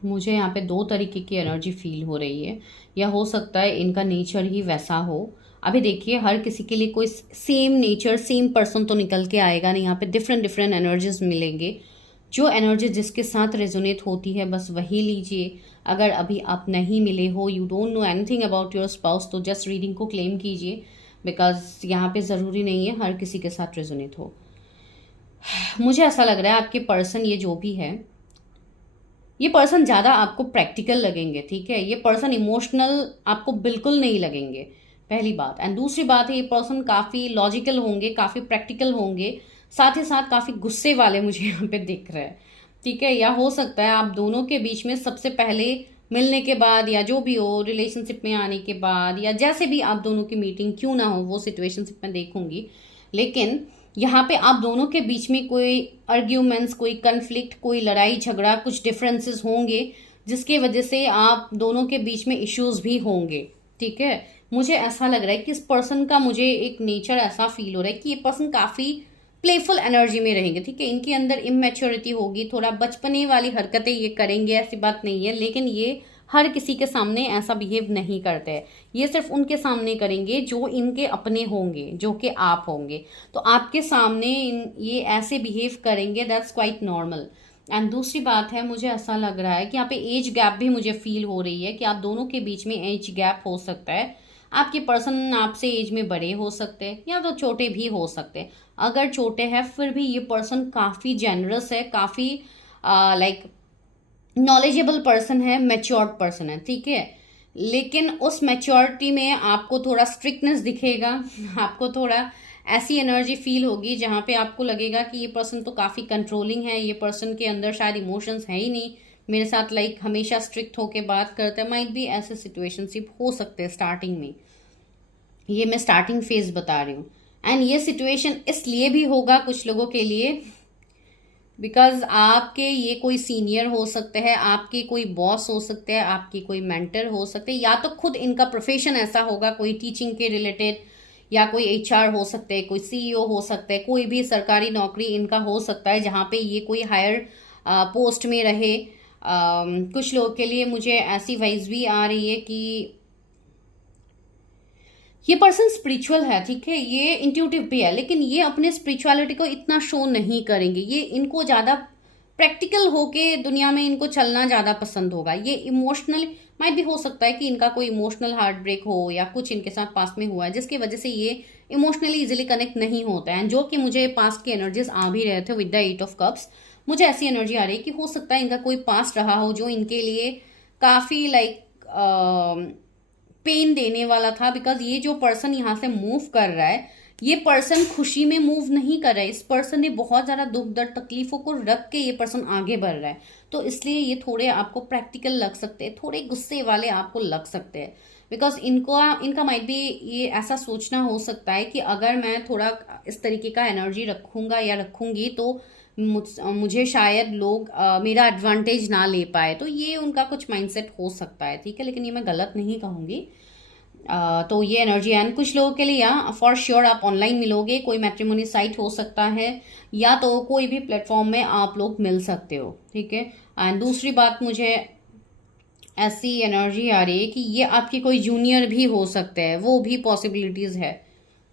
मुझे यहाँ पे 2 तरीके की एनर्जी फील हो रही है, या हो सकता है इनका नेचर ही वैसा हो। अभी देखिए, हर किसी के लिए कोई सेम नेचर, सेम पर्सन तो निकल के आएगा नहीं, यहाँ पे डिफरेंट डिफरेंट एनर्जीज मिलेंगे। जो एनर्जी जिसके साथ रेजोनेट होती है बस वही लीजिए। अगर अभी आप नहीं मिले हो, you don't know anything about your spouse, तो जस्ट रीडिंग को क्लेम कीजिए, बिकॉज यहाँ पे ज़रूरी नहीं है हर किसी के साथ रेजोनेट हो। मुझे ऐसा लग रहा है आपके पर्सन, ये जो भी है, ये पर्सन ज़्यादा आपको प्रैक्टिकल लगेंगे। ठीक है, ये पर्सन इमोशनल आपको बिल्कुल नहीं लगेंगे, पहली बात। एंड दूसरी बात है, ये पर्सन काफ़ी लॉजिकल होंगे, काफ़ी प्रैक्टिकल होंगे, साथ ही साथ काफ़ी गुस्से वाले मुझे यहाँ पे दिख रहा है। ठीक है, या हो सकता है आप दोनों के बीच में सबसे पहले मिलने के बाद, या जो भी हो रिलेशनशिप में आने के बाद, या जैसे भी आप दोनों की मीटिंग क्यों ना हो, वो सिचुएशनशिप में देखूंगी, लेकिन यहाँ पे आप दोनों के बीच में कोई आर्ग्यूमेंट्स, कोई कन्फ्लिक्ट, कोई लड़ाई झगड़ा, कुछ डिफरेंसेस होंगे, जिसके वजह से आप दोनों के बीच में इश्यूज भी होंगे। ठीक है, मुझे ऐसा लग रहा है कि इस पर्सन का, मुझे एक नेचर ऐसा फील हो रहा है कि ये पर्सन काफ़ी प्लेफुल एनर्जी में रहेंगे। ठीक है, इनके अंदर इमेच्योरिटी होगी, थोड़ा बचपने वाली हरकतें ये करेंगे, ऐसी बात नहीं है, लेकिन ये हर किसी के सामने ऐसा बिहेव नहीं करते हैं, ये सिर्फ उनके सामने करेंगे जो इनके अपने होंगे, जो कि आप होंगे। तो आपके सामने ये ऐसे बिहेव करेंगे, दैट्स क्वाइट नॉर्मल। एंड दूसरी बात है, मुझे ऐसा लग रहा है कि यहाँ पे एज गैप भी मुझे फील हो रही है कि आप दोनों के बीच में एज गैप हो सकता है। आपके पर्सन आपसे एज में बड़े हो सकते हैं या तो छोटे भी हो सकते हैं। अगर छोटे हैं फिर भी ये पर्सन काफ़ी जेनरस है, काफ़ी लाइक नॉलेजेबल पर्सन है, मैच्योर्ड पर्सन है, ठीक है। लेकिन उस मैच्योरिटी में आपको थोड़ा स्ट्रिक्टनेस दिखेगा, आपको थोड़ा ऐसी एनर्जी फील होगी जहाँ पे आपको लगेगा कि ये पर्सन तो काफ़ी कंट्रोलिंग है, ये पर्सन के अंदर शायद इमोशंस है ही नहीं, मेरे साथ लाइक हमेशा स्ट्रिक्ट होके बात करता है। माइट भी ऐसे सिचुएशनशिप हो सकते हैं स्टार्टिंग में, ये मैं स्टार्टिंग फेज बता रही हूँ। एंड ये सिचुएशन इसलिए भी होगा कुछ लोगों के लिए बिकॉज आपके ये कोई सीनियर हो सकते हैं, आपके कोई बॉस हो सकते हैं, आपकी कोई मेंटर हो सकते हैं, या तो खुद इनका प्रोफेशन ऐसा होगा, कोई टीचिंग के रिलेटेड, या कोई एचआर हो सकते हैं, कोई सीईओ हो सकते हैं, कोई भी सरकारी नौकरी इनका हो सकता है जहाँ पे ये कोई हायर पोस्ट में रहे। कुछ लोगों के लिए मुझे ऐसी वाइज भी आ रही है कि ये पर्सन स्पिरिचुअल है, ठीक है, ये इंट्यूटिव भी है, लेकिन ये अपने स्पिरिचुअलिटी को इतना शो नहीं करेंगे। ये इनको ज़्यादा प्रैक्टिकल होके दुनिया में इनको चलना ज़्यादा पसंद होगा। ये इमोशनल माइट भी हो सकता है कि इनका कोई इमोशनल हार्ट ब्रेक हो या कुछ इनके साथ पास्ट में हुआ है जिसकी वजह से ये इमोशनली इजिली कनेक्ट नहीं होता है। जो कि मुझे पास्ट के एनर्जीज आ भी रहे थे विद द 8 ऑफ कप्स। मुझे ऐसी एनर्जी आ रही है कि हो सकता है इनका कोई पास्ट रहा हो जो इनके लिए काफ़ी लाइक पेन देने वाला था। बिकॉज ये जो पर्सन यहाँ से मूव कर रहा है, ये पर्सन खुशी में मूव नहीं कर रहा है, इस पर्सन ने बहुत ज़्यादा दुख दर्द तकलीफों को रख के ये पर्सन आगे बढ़ रहा है। तो इसलिए ये थोड़े आपको प्रैक्टिकल लग सकते हैं, थोड़े गुस्से वाले आपको लग सकते हैं। बिकॉज इनका माइट भी ये ऐसा सोचना हो सकता है कि अगर मैं थोड़ा इस तरीके का एनर्जी रखूंगा या रखूंगी तो मुझे शायद लोग मेरा एडवांटेज ना ले पाए। तो ये उनका कुछ माइंडसेट हो सकता है, ठीक है, लेकिन ये मैं गलत नहीं कहूँगी। तो ये एनर्जी एंड कुछ लोगों के लिए या फॉर श्योर आप ऑनलाइन मिलोगे, कोई मैट्रिमोनी साइट हो सकता है या तो कोई भी प्लेटफॉर्म में आप लोग मिल सकते हो, ठीक है। एंड दूसरी बात, मुझे ऐसी एनर्जी आ रही है कि ये आपके कोई जूनियर भी हो सकते हैं, वो भी पॉसिबिलिटीज़ है।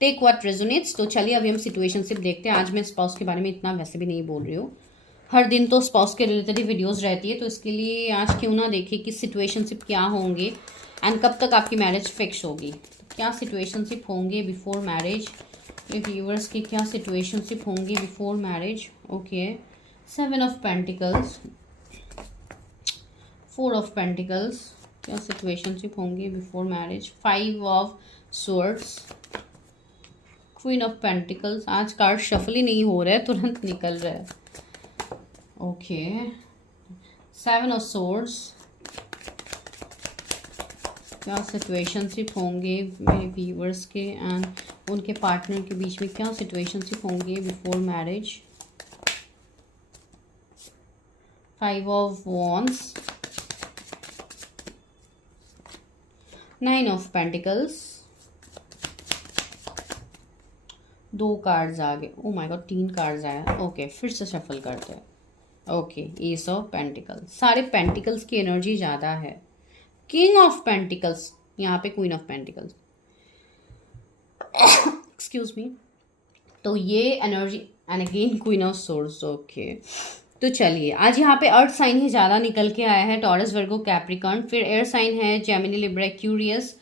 Take what resonates. तो चलिए अभी हम सिचुएशनशिप देखते हैं। आज मैं स्पाउस के बारे में इतना वैसे भी नहीं बोल रही हूँ, हर दिन तो स्पाउस के रिलेटेड ही वीडियोज़ रहती है, तो इसके लिए आज क्यों ना देखें कि सिचुएशनशिप क्या होंगे एंड कब तक आपकी मैरिज फिक्स होगी। तो क्या सिचुएशनशिप होंगे बिफोर मैरिज, ये व्यूअर्स की क्या सिचुएशनशिप होंगी before marriage. Okay, 7 of pentacles, 4 of pentacles, क्या सिचुएशनशिप होंगी before marriage. 5 of swords, queen of pentacles. आज कार्ड शफल ही नहीं हो रहा है, तुरंत निकल रहा है। ओके, 7 ऑफ स्वॉर्ड्स, क्या सिचुएशनशिप होंगे मेरे व्यूअर्स के एंड उनके पार्टनर के बीच में, क्या सिचुएशनशिप होंगे before marriage. 5 of wands, 9 of pentacles, 2 cards आ गए। ओ माय गॉड, 3 कार्ड्स आया। ओके, फिर से शफल करते हैं। ओके, एस ऑफ पेंटिकल्स, सारे पेंटिकल्स की एनर्जी ज़्यादा है। किंग ऑफ पेंटिकल्स, यहाँ पे queen of pentacles, excuse me. तो ये energy and again queen of swords. Okay, तो चलिए आज यहाँ पे अर्थ साइन ही ज़्यादा निकल के आया है, टॉरस, वर्गो, कैप्रिकॉर्न। फिर एयर साइन है Gemini, Libra, Aquarius.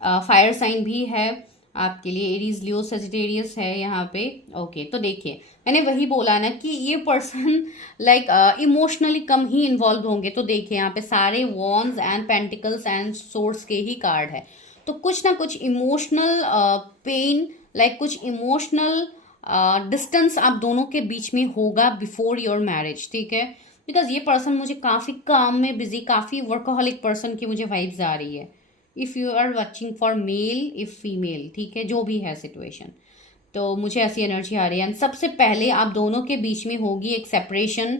Fire sign भी है आपके लिए, एरीज, लियो, सेजिटेरियस है यहाँ पे। ओके, तो देखिए मैंने वही बोला ना कि ये पर्सन लाइक इमोशनली कम ही इन्वॉल्व होंगे। तो देखिए यहाँ पे सारे once and pentacles and source के ही कार्ड है। तो कुछ ना कुछ इमोशनल पेन, लाइक कुछ इमोशनल डिस्टेंस आप दोनों के बीच में होगा बिफोर योर मैरिज, ठीक है। बिकॉज ये पर्सन मुझे काफ़ी काम में बिजी, काफ़ी वर्कोहलिक पर्सन की मुझे वाइब्स आ रही है। If you are watching for male, if female, ठीक है, जो भी है सिचुएशन, तो मुझे ऐसी एनर्जी आ रही है। एंड सबसे पहले आप दोनों के बीच में होगी एक सेपरेशन,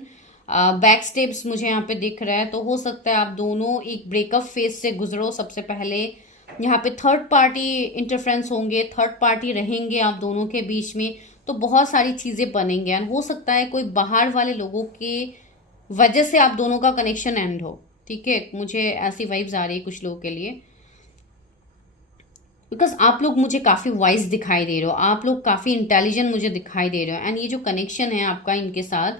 बैक स्टेप्स मुझे यहाँ पे दिख रहा है। तो हो सकता है आप दोनों एक ब्रेकअप फेज से गुजरो। सबसे पहले यहाँ पे थर्ड पार्टी इंटरफ्रेंस होंगे, थर्ड पार्टी रहेंगे आप दोनों के बीच में, तो बहुत सारी चीज़ें बनेंगे। एंड हो सकता है कोई बाहर वाले लोगों के वजह से आप दोनों का कनेक्शन एंड हो, ठीक है, मुझे ऐसी वाइब्स आ रही है कुछ लोगों के लिए, बिकॉज आप लोग मुझे काफ़ी वाइज दिखाई दे रहे हो, आप लोग काफ़ी इंटेलिजेंट मुझे दिखाई दे रहे हो। एंड ये जो कनेक्शन है आपका इनके साथ,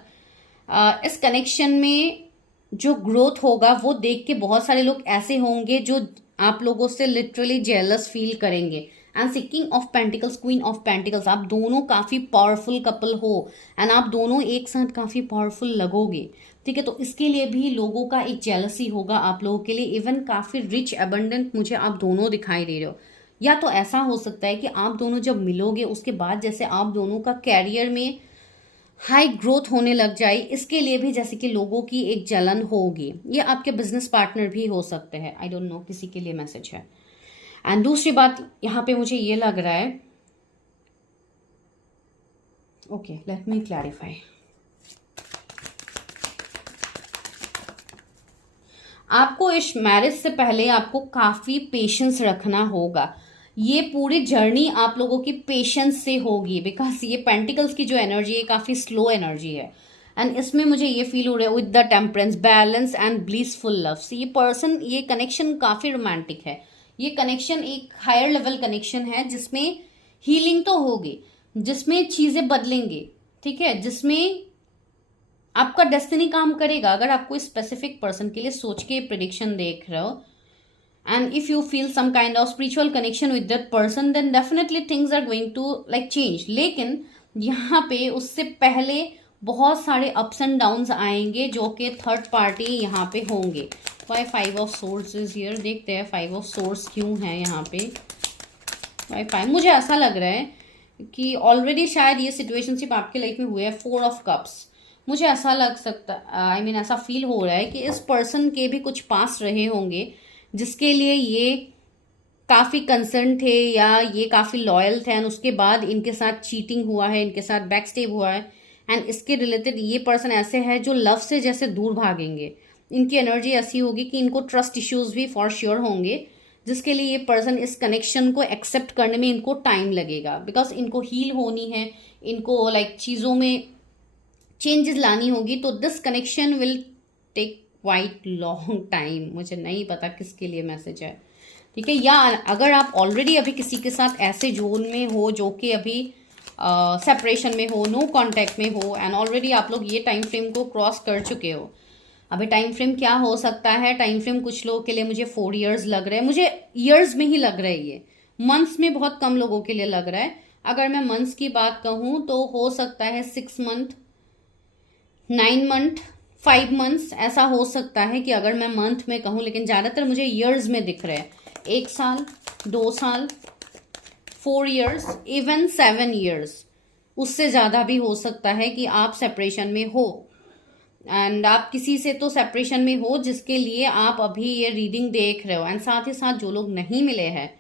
इस कनेक्शन में जो ग्रोथ होगा वो देख के बहुत सारे लोग ऐसे होंगे जो आप लोगों से लिटरली जेलस फील करेंगे। And seeking of pentacles, queen of pentacles, आप दोनों काफ़ी पावरफुल कपल हो एंड आप दोनों एक साथ काफ़ी पावरफुल लगोगे। ठीक है, तो इसके लिए भी लोगों का एक जेलसी होगा आप लोगों के लिए। इवन काफ़ी रिच एबंडेंट मुझे आप दोनों दिखाई दे रहे हो। या तो ऐसा हो सकता है कि आप दोनों जब मिलोगे उसके बाद जैसे आप दोनों का कैरियर में हाई ग्रोथ होने लग जाए, इसके लिए भी जैसे कि लोगों की एक जलन होगी। ये आपके बिजनेस पार्टनर भी हो सकते हैं, आई डोंट नो किसी के लिए मैसेज है। एंड दूसरी बात यहाँ पे मुझे ये लग रहा है, ओके लेट मी क्लैरिफाई। आपको इस मैरिज से पहले आपको काफ़ी पेशेंस रखना होगा। ये पूरी जर्नी आप लोगों की पेशेंस से होगी, बिकॉज ये पेंटिकल्स की जो एनर्जी है काफ़ी स्लो एनर्जी है। एंड इसमें मुझे ये फील हो रहा है with the temperance, balance and blissful love. ये पर्सन, ये कनेक्शन काफ़ी रोमांटिक है। ये कनेक्शन एक हायर लेवल कनेक्शन है जिसमें हीलिंग तो होगी, जिसमें चीज़ें बदलेंगे, ठीक है, जिसमें आपका डेस्टिनी काम करेगा। अगर आप कोई स्पेसिफिक पर्सन के लिए सोच के प्रिडिक्शन देख रहे हो and if you feel some kind of spiritual connection with that person, then definitely things are going to like change. लेकिन यहाँ पे उससे पहले बहुत सारे अप्स एंड डाउन्स आएंगे जो कि थर्ड पार्टी यहाँ पे होंगे। वाई 5 ऑफ सोर्स इज हियर, देखते हैं 5 ऑफ सोर्स क्यों है यहाँ पे। वाई 5, मुझे ऐसा लग रहा है कि ऑलरेडी शायद ये सिचुएशनशिप आपके लाइफ में हुए है। 4 ऑफ कप्स, मुझे ऐसा लग सकता, आई मीन ऐसा फील हो रहा है कि इस पर्सन के भी कुछ पास रहे होंगे जिसके लिए ये काफ़ी कंसर्न थे या ये काफ़ी लॉयल थे, एंड उसके बाद इनके साथ चीटिंग हुआ है, इनके साथ बैकस्टेप हुआ है। एंड इसके रिलेटेड ये पर्सन ऐसे है जो लव से जैसे दूर भागेंगे। इनकी एनर्जी ऐसी होगी कि इनको ट्रस्ट इश्यूज भी फॉर श्योर होंगे, जिसके लिए ये पर्सन इस कनेक्शन को एक्सेप्ट करने में इनको टाइम लगेगा, बिकॉज इनको हील होनी है, इनको लाइक चीज़ों में चेंजेस लानी होगी। तो this connection will take quite long time. मुझे नहीं पता किसके लिए मैसेज है, ठीक है। या अगर आप ऑलरेडी अभी किसी के साथ ऐसे जोन में हो जो कि अभी सेपरेशन में हो, नो कांटेक्ट में हो, एंड ऑलरेडी आप लोग ये टाइम फ्रेम को क्रॉस कर चुके हो। अभी टाइम फ्रेम क्या हो सकता है, टाइम फ्रेम कुछ लोगों के लिए मुझे 4 इयर्स लग रहे हैं, मुझे ईयर्स में ही लग रहा है। ये मंथ्स में बहुत कम लोगों के लिए लग रहा है। अगर मैं मंथ्स की बात कहूँ तो हो सकता है 6 मंथ, 9 मंथ, 5 मंथ्स, ऐसा हो सकता है कि अगर मैं मंथ में कहूँ, लेकिन ज़्यादातर मुझे ईयर्स में दिख रहे हैं। 1 साल, 2 साल, 4 इयर्स, इवन 7 इयर्स, उससे ज़्यादा भी हो सकता है कि आप सेपरेशन में हो। एंड आप किसी से तो सेपरेशन में हो जिसके लिए आप अभी ये रीडिंग देख रहे हो। एंड साथ ही साथ जो लोग नहीं मिले हैं,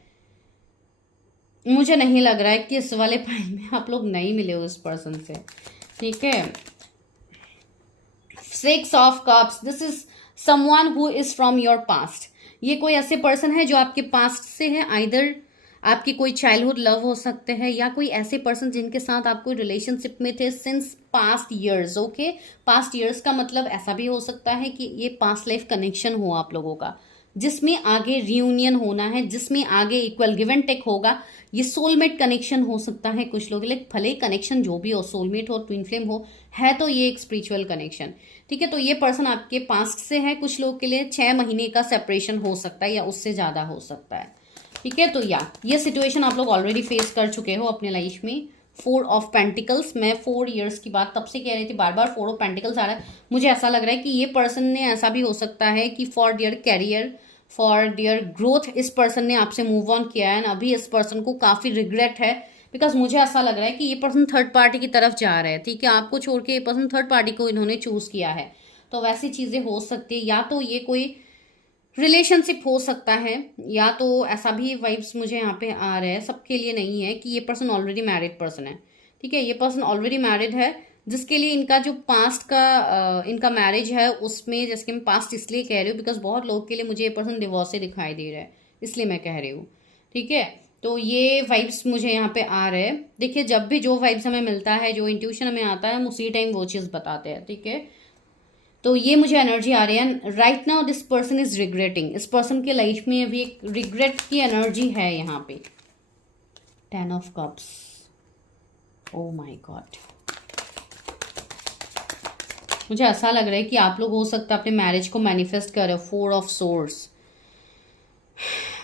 मुझे नहीं लग रहा है कि इस वाले टाइम में आप लोग नहीं मिले हो इस पर्सन से, ठीक है। 6 of cups, this is someone who is from your past. ये कोई ऐसे पर्सन है जो आपके पास्ट से है, आइदर आपकी कोई चाइल्डहुड लव हो सकते हैं या कोई ऐसे पर्सन जिनके साथ आप कोई रिलेशनशिप में थे since past years. Okay, past years का मतलब ऐसा भी हो सकता है कि ये पास्ट लाइफ कनेक्शन हो आप लोगों का, जिसमें आगे रियूनियन होना है, जिसमें आगे इक्वल गिव एंड टेक होगा। ये सोलमेट कनेक्शन हो सकता है कुछ लोग, लाइक भले कनेक्शन जो भी हो, सोलमेट हो, ट्विन फ्लेम हो, है तो ये एक स्पिरिचुअल कनेक्शन, ठीक है। तो ये पर्सन आपके पास्ट से है, कुछ लोग के लिए 6 महीने का सेपरेशन हो सकता है या उससे ज़्यादा हो सकता है, ठीक है। तो ये सिचुएशन आप लोग ऑलरेडी फेस कर चुके हो अपने लाइफ में। 4 ऑफ पेंटिकल्स, मैं 4 इयर्स की बात तब से कह रही थी, बार बार 4 ऑफ पेंटिकल्स आ रहा है। मुझे ऐसा लग रहा है कि ये पर्सन ने, ऐसा भी हो सकता है कि for their career, for their growth, इस पर्सन ने आपसे मूव ऑन किया है। अभी इस पर्सन को काफ़ी रिग्रेट है, बिकॉज मुझे ऐसा लग रहा है कि ये पर्सन थर्ड पार्टी की तरफ जा रहा है, ठीक है। आपको छोड़ के ये पर्सन थर्ड पार्टी को इन्होंने चूज किया है। तो वैसी चीज़ें हो सकती है, या तो ये कोई रिलेशनशिप हो सकता है, या तो ऐसा भी वाइब्स मुझे यहाँ पे आ रहा है, सबके लिए नहीं है, कि ये पर्सन ऑलरेडी मैरिड पर्सन है, ठीक है। ये पर्सन ऑलरेडी मैरिड है, जिसके लिए इनका जो पास्ट का इनका मैरिज है उसमें, जैसे कि मैं पास्ट इसलिए कह रही हूँ बिकॉज बहुत लोग के लिए मुझे ये पर्सन डिवोर्स से दिखाई दे रहा है, इसलिए मैं कह रही हूँ, ठीक है। तो ये वाइब्स मुझे यहाँ पे आ रहे हैं। देखिए, जब भी जो वाइब्स हमें मिलता है, जो इंट्यूशन हमें आता है, हम उसी टाइम वो चीज़ बताते हैं, ठीक है। तो ये मुझे एनर्जी आ रही है। Right now this person is regretting, इस पर्सन के लाइफ में अभी एक रिग्रेट की एनर्जी है यहाँ पे। 10 of cups, O my God. मुझे ऐसा लग रहा है कि आप लोग हो सकता है अपने मैरिज को मैनिफेस्ट कर रहे हो। 4 ऑफ सोर्ड्स,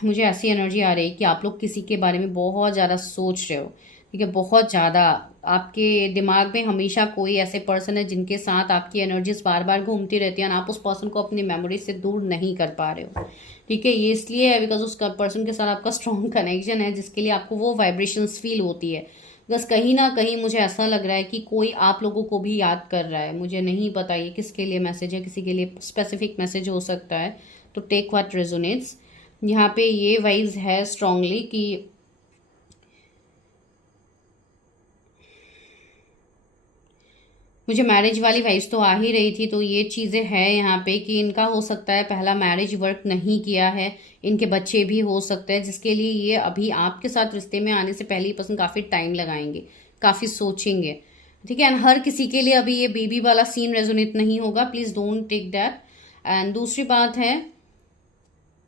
मुझे ऐसी एनर्जी आ रही है कि आप लोग किसी के बारे में बहुत ज़्यादा सोच रहे हो, ठीक है, बहुत ज़्यादा। आपके दिमाग में हमेशा कोई ऐसे पर्सन है जिनके साथ आपकी एनर्जीज बार बार घूमती रहती है और आप उस पर्सन को अपनी मेमोरी से दूर नहीं कर पा रहे हो, ठीक है। ये इसलिए है बिकॉज उस पर्सन के साथ आपका स्ट्रॉन्ग कनेक्शन है, जिसके लिए आपको वो वाइब्रेशंस फील होती है। बस कहीं ना कहीं मुझे ऐसा लग रहा है कि कोई आप लोगों को भी याद कर रहा है। मुझे नहीं पता ये किसके लिए मैसेज है, किसी के लिए स्पेसिफिक मैसेज हो सकता है, तो टेक व्हाट रेजोनेट्स। यहाँ पे ये वाइज है स्ट्रांगली कि मुझे मैरिज वाली वाइज तो आ ही रही थी, तो ये चीज़ें हैं यहाँ पे कि इनका हो सकता है पहला मैरिज वर्क नहीं किया है, इनके बच्चे भी हो सकते हैं, जिसके लिए ये अभी आपके साथ रिश्ते में आने से पहले ही पर्सन काफ़ी टाइम लगाएंगे, काफ़ी सोचेंगे, ठीक है। एंड हर किसी के लिए अभी ये बेबी वाला सीन रेजोनेट नहीं होगा, please don't take that. And दूसरी बात है,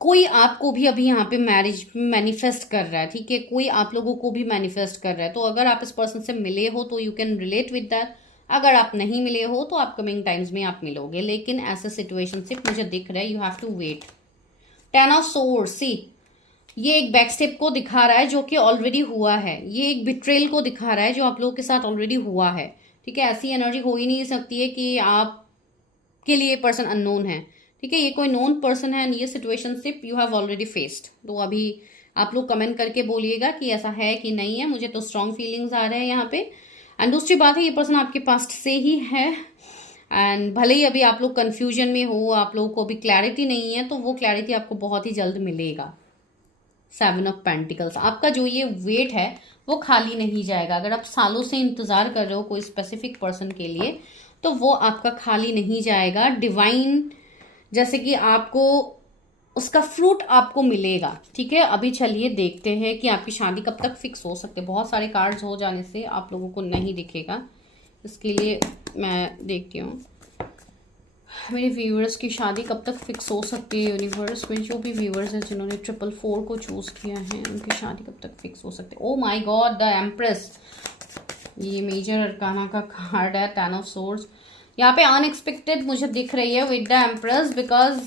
कोई आपको भी अभी यहाँ पे मैरिज मैनिफेस्ट कर रहा है, ठीक है, कोई आप लोगों को भी मैनिफेस्ट कर रहा है। तो अगर आप इस पर्सन से मिले हो तो you can relate with that, अगर आप नहीं मिले हो तो आप कमिंग टाइम्स में आप मिलोगे, लेकिन ऐसा सिचुएशनशिप मुझे दिख रहा है, you have to wait. 10 of swords, see ये एक बैक स्टेप को दिखा रहा है जो कि ऑलरेडी हुआ है, ये एक बिट्रेल को दिखा रहा है जो आप लोगों के साथ ऑलरेडी हुआ है, ठीक है। ऐसी एनर्जी हो ही नहीं सकती है कि आपके लिए पर्सन अननोन है, ठीक है, ये कोई नोन पर्सन है, ये situationship you have already faced. तो अभी आप लोग कमेंट करके बोलिएगा कि ऐसा है कि नहीं है, मुझे तो स्ट्रॉन्ग फीलिंग्स आ रहे हैं यहाँ पे। एंड दूसरी बात है, ये पर्सन आपके पास्ट से ही है, एंड भले ही अभी आप लोग कंफ्यूजन में हो, आप लोगों को अभी क्लैरिटी नहीं है, तो वो क्लैरिटी आपको बहुत ही जल्द मिलेगा। 7 ऑफ पेंटिकल्स, आपका जो ये वेट है वो खाली नहीं जाएगा। अगर आप सालों से इंतजार कर रहे हो कोई स्पेसिफिक पर्सन के लिए, तो वो आपका खाली नहीं जाएगा। डिवाइन जैसे कि आपको उसका फ्रूट आपको मिलेगा, ठीक है। अभी चलिए देखते हैं कि आपकी शादी कब तक फिक्स हो सकती है। बहुत सारे कार्ड्स हो जाने से आप लोगों को नहीं दिखेगा, इसके लिए मैं देखती हूँ मेरे व्यूअर्स की शादी कब तक फिक्स हो सकती है। यूनिवर्स में जो भी व्यूअर्स हैं जिन्होंने 444 को चूज़ किया है, उनकी शादी कब तक फिक्स हो सकती है। ओ माय गॉड, द एम्प्रेस, ये मेजर अरकाना का कार्ड है। 10 ऑफ सोर्ड्स, यहाँ पे अनएक्सपेक्टेड मुझे दिख रही है with the empress, because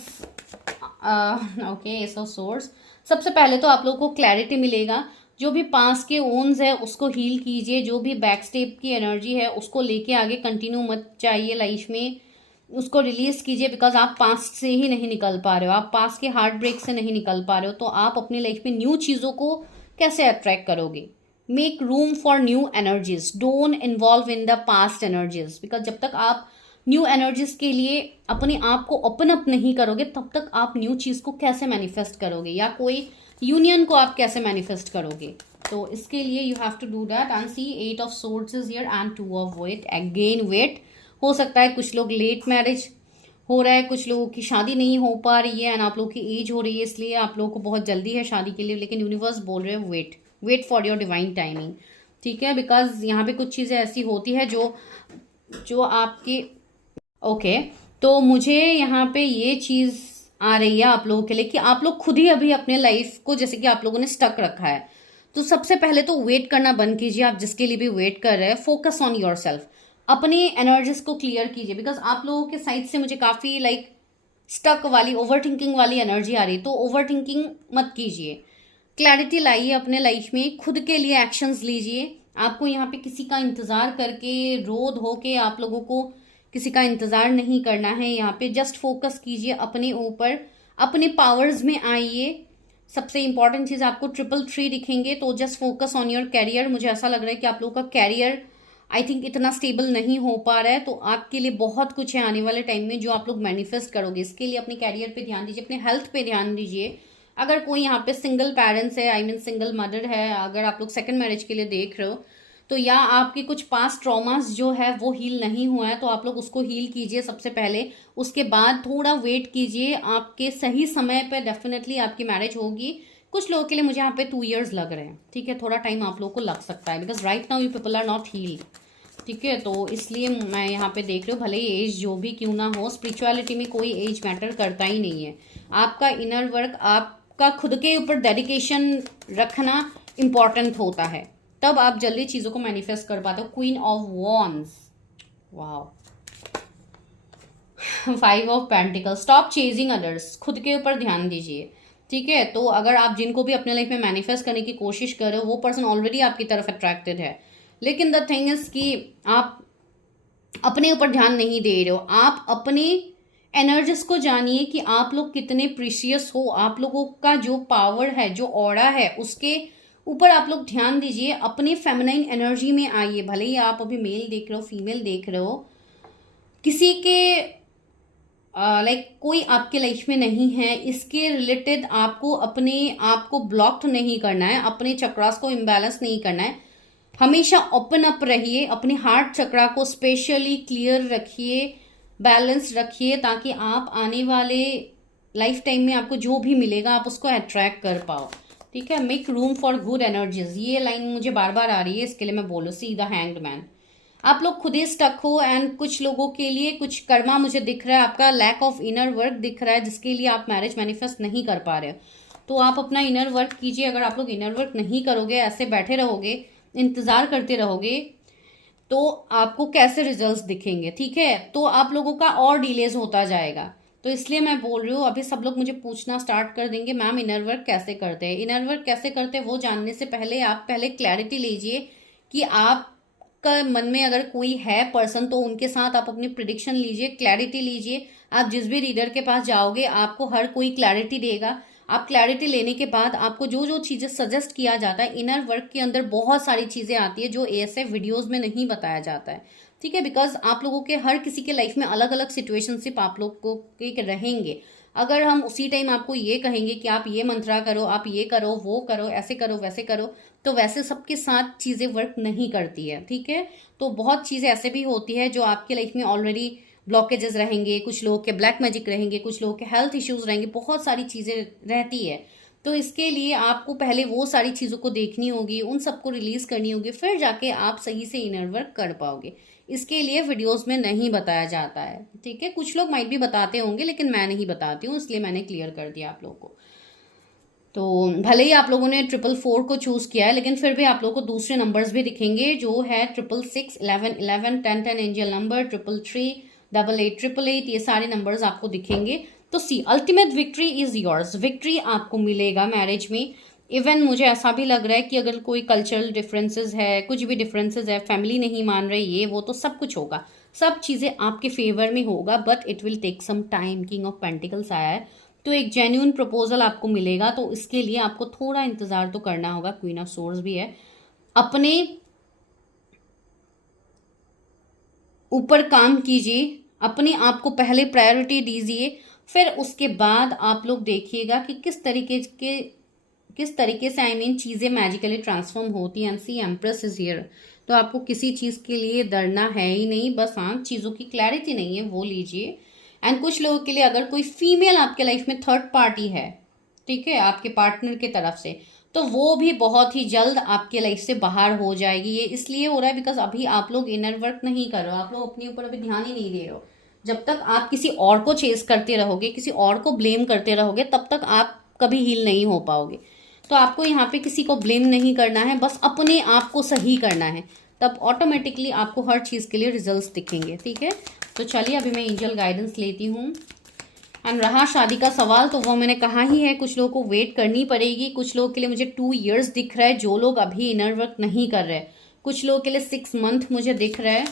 okay, ace of swords. सबसे पहले तो आप लोगों को क्लैरिटी मिलेगा, जो भी पास के ओन्स है उसको हील कीजिए, जो भी बैक स्टेप की एनर्जी है उसको लेके आगे कंटिन्यू मत चाहिए लाइफ में, उसको रिलीज कीजिए, बिकॉज आप पास्ट से ही नहीं निकल पा रहे हो, आप पास्ट के हार्ट ब्रेक से नहीं निकल पा रहे हो, तो आप अपनी लाइफ में न्यू चीज़ों को कैसे अट्रैक्ट करोगे। Make room for new energies, don't involve in the past energies, because जब तक आप न्यू एनर्जीज के लिए अपने आप को ओपन अप नहीं करोगे, तब तक आप न्यू चीज़ को कैसे मैनिफेस्ट करोगे, या कोई यूनियन को आप कैसे मैनिफेस्ट करोगे। तो इसके लिए you have to do that. And see 8 of swords is here and 2 of wait, again wait. हो सकता है कुछ लोग लेट मैरिज हो रहा है, कुछ लोगों की शादी नहीं हो पा रही है, एंड आप लोगों की एज हो रही है, इसलिए आप लोगों को बहुत जल्दी है शादी के लिए, लेकिन यूनिवर्स बोल रहे हैं wait, wait for your divine timing, ठीक है। बिकॉज यहाँ पे कुछ चीज़ें ऐसी होती है जो आपके ओके तो मुझे यहाँ पे ये चीज़ आ रही है आप लोगों के लिए कि आप लोग खुद ही अभी अपने लाइफ को जैसे कि आप लोगों ने स्टक रखा है, तो सबसे पहले तो वेट करना बंद कीजिए। आप जिसके लिए भी वेट कर रहे हैं, फोकस ऑन योर सेल्फ, अपनी एनर्जीज को क्लियर कीजिए, बिकॉज आप लोगों के साइड से मुझे काफ़ी लाइक स्टक वाली ओवर थिंकिंग वाली एनर्जी आ रही, तो ओवर थिंकिंग मत कीजिए, क्लैरिटी लाइए अपने लाइफ में, खुद के लिए एक्शंस लीजिए। आपको यहाँ पे किसी का इंतज़ार करके रोध हो के आप लोगों को किसी का इंतज़ार नहीं करना है, यहाँ पे जस्ट फोकस कीजिए अपने ऊपर, अपने पावर्स में आइए। सबसे इंपॉर्टेंट चीज़ आपको 333 दिखेंगे, तो just focus on your career. मुझे ऐसा लग रहा है कि आप लोगों का कैरियर आई थिंक इतना स्टेबल नहीं हो पा रहा है, तो आपके लिए बहुत कुछ है आने वाले टाइम में जो आप लोग मैनिफेस्ट करोगे। इसके लिए अपने कैरियर पे ध्यान दीजिए, अपने हेल्थ पे ध्यान दीजिए। अगर कोई यहाँ पे सिंगल पेरेंट्स है, आई मीन सिंगल मदर है, अगर आप लोग सेकंड मैरिज के लिए देख रहे हो, तो या आपके कुछ पास्ट ट्रॉमास जो है वो हील नहीं हुआ है, तो आप लोग उसको हील कीजिए सबसे पहले, उसके बाद थोड़ा वेट कीजिए, आपके सही समय पे डेफिनेटली आपकी मैरिज होगी। कुछ लोगों के लिए मुझे यहाँ पे 2 years लग रहे हैं, ठीक है, थोड़ा टाइम आप लोगों को लग सकता है, because right now you people are not healed. ठीक है, तो इसलिए मैं यहाँ पे देख रही हूँ, भले ही एज जो भी क्यों ना हो, स्पिरिचुअलिटी में कोई एज मैटर करता ही नहीं है। आपका इनर वर्क, आपका खुद के ऊपर डेडिकेशन रखना इम्पॉर्टेंट होता है, तब आप जल्दी चीज़ों को मैनिफेस्ट कर पाते हो। क्वीन ऑफ वॉन्ड्स, वाह। 5 of pentacles, stop chasing others, खुद के ऊपर ध्यान दीजिए। ठीक है, तो अगर आप जिनको भी अपने लाइफ में मैनिफेस्ट करने की कोशिश कर रहे हो, वो पर्सन ऑलरेडी आपकी तरफ अट्रैक्टेड है, लेकिन द थिंग इज कि आप अपने ऊपर ध्यान नहीं दे रहे हो। आप अपने एनर्जीज को जानिए कि आप लोग कितने प्रीशियस हो। आप लोगों का जो पावर है, जो ऑरा है, उसके ऊपर आप लोग ध्यान दीजिए। अपने फेमिनाइन एनर्जी में आइए। भले ही आप अभी मेल देख रहे हो, फीमेल देख रहे हो, किसी के कोई आपके लाइफ में नहीं है, इसके रिलेटेड आपको अपने आप को ब्लॉक्ड नहीं करना है, अपने चक्रास को इम्बैलेंस नहीं करना है। हमेशा ओपन अप रहिए, अपने हार्ट चक्रा को स्पेशली क्लियर रखिए, बैलेंस रखिए, ताकि आप आने वाले लाइफ टाइम में आपको जो भी मिलेगा आप उसको अट्रैक्ट कर पाओ। ठीक है, make room for good energies, ये लाइन मुझे बार बार आ रही है, इसके लिए मैं बोलूँ, सी द हैंग्ड मैन। आप लोग खुद ही स्टक हो, एंड कुछ लोगों के लिए कुछ कर्मा मुझे दिख रहा है, आपका लैक ऑफ इनर वर्क दिख रहा है, जिसके लिए आप मैरिज मैनिफेस्ट नहीं कर पा रहे हो। तो आप अपना इनर वर्क कीजिए। अगर आप लोग इनर वर्क नहीं करोगे, ऐसे बैठे रहोगे, इंतजार करते रहोगे, तो आपको कैसे रिजल्ट्स दिखेंगे। ठीक है, तो आप लोगों का और डिलेज होता जाएगा। तो इसलिए मैं बोल रही हूँ, अभी सब लोग मुझे पूछना स्टार्ट कर देंगे, मैम इनर वर्क कैसे करते हैं। इनर वर्क कैसे करते हैं वो जानने से पहले आप पहले क्लैरिटी लीजिए कि आप का मन में अगर कोई है पर्सन, तो उनके साथ आप अपनी प्रिडिक्शन लीजिए, क्लैरिटी लीजिए। आप जिस भी रीडर के पास जाओगे, आपको हर कोई क्लैरिटी देगा। आप क्लैरिटी लेने के बाद आपको जो जो चीज़ें सजेस्ट किया जाता है, इनर वर्क के अंदर बहुत सारी चीज़ें आती है जो ऐसे वीडियोज़ में नहीं बताया जाता है। ठीक है, बिकॉज आप लोगों के हर किसी के लाइफ में अलग अलग सिचुएशनशिप आप लोग को के रहेंगे। अगर हम उसी टाइम आपको ये कहेंगे कि आप ये मंत्रा करो, आप ये करो, वो करो, ऐसे करो, वैसे करो, तो वैसे सबके साथ चीज़ें वर्क नहीं करती है। ठीक है, तो बहुत चीज़ें ऐसे भी होती है जो आपके लाइफ में ऑलरेडी ब्लॉकेजेस रहेंगे, कुछ लोगों के ब्लैक मैजिक रहेंगे, कुछ लोगों के हेल्थ इश्यूज रहेंगे, बहुत सारी चीज़ें रहती है। तो इसके लिए आपको पहले वो सारी चीज़ों को देखनी होगी, उन सबको रिलीज करनी होगी, फिर जाके आप सही से इनर वर्क कर पाओगे। इसके लिए वीडियोस में नहीं बताया जाता है। ठीक है, कुछ लोग माइट भी बताते होंगे, लेकिन मैं नहीं बताती हूँ, इसलिए मैंने क्लियर कर दिया आप लोगों को। तो भले ही आप लोगों ने 444 को चूज किया है, लेकिन फिर भी आप लोगों को दूसरे नंबर्स भी दिखेंगे, जो है 666, 11, 11, 10, 10 एंजल नंबर, 333, 88, 888, ये सारे नंबर्स आपको दिखेंगे। तो see, ultimate victory is yours, victory आपको मिलेगा मैरिज में। इवन मुझे ऐसा भी लग रहा है कि अगर कोई कल्चरल डिफरेंसेस है, कुछ भी डिफरेंसेस है, फैमिली नहीं मान रही, ये वो, तो सब कुछ होगा, सब चीज़ें आपके फेवर में होगा, but it will take some time. King of pentacles आया है, तो एक जेन्युइन प्रपोजल आपको मिलेगा, तो इसके लिए आपको थोड़ा इंतजार तो करना होगा। क्वीन ऑफ सोर्ड्स भी है, अपने ऊपर काम कीजिए, अपने आप को पहले प्रायोरिटी दीजिए, फिर उसके बाद आप लोग देखिएगा कि किस तरीके से आई मीन चीज़ें मैजिकली ट्रांसफॉर्म होती हैं। सी एम्प्रेस इज हियर, तो आपको किसी चीज़ के लिए डरना है ही नहीं, बस हाँ चीज़ों की क्लैरिटी नहीं है वो लीजिए। एंड कुछ लोगों के लिए अगर कोई फीमेल आपके लाइफ में थर्ड पार्टी है, ठीक है, आपके पार्टनर की तरफ से, तो वो भी बहुत ही जल्द आपके लाइफ से बाहर हो जाएगी। ये इसलिए हो रहा है बिकॉज अभी आप लोग इनर वर्क नहीं कर रहे हो, आप लोग अपने ऊपर अभी ध्यान ही नहीं दे रहे हो। जब तक आप किसी और को चेस करते रहोगे, किसी और को ब्लेम करते रहोगे, तब तक आप कभी हील नहीं हो पाओगे। तो आपको यहाँ पे किसी को ब्लेम नहीं करना है, बस अपने आप को सही करना है, तब ऑटोमेटिकली आपको हर चीज़ के लिए रिजल्ट्स दिखेंगे। ठीक है, तो चलिए अभी मैं एंजल गाइडेंस लेती हूँ। एंड रहा शादी का सवाल, तो वो मैंने कहा ही है, कुछ लोगों को वेट करनी पड़ेगी। कुछ लोगों के लिए मुझे 2 years दिख रहा है, जो लोग अभी इनर वर्क नहीं कर रहे। कुछ लोगों के लिए 6 month मुझे दिख रहा है,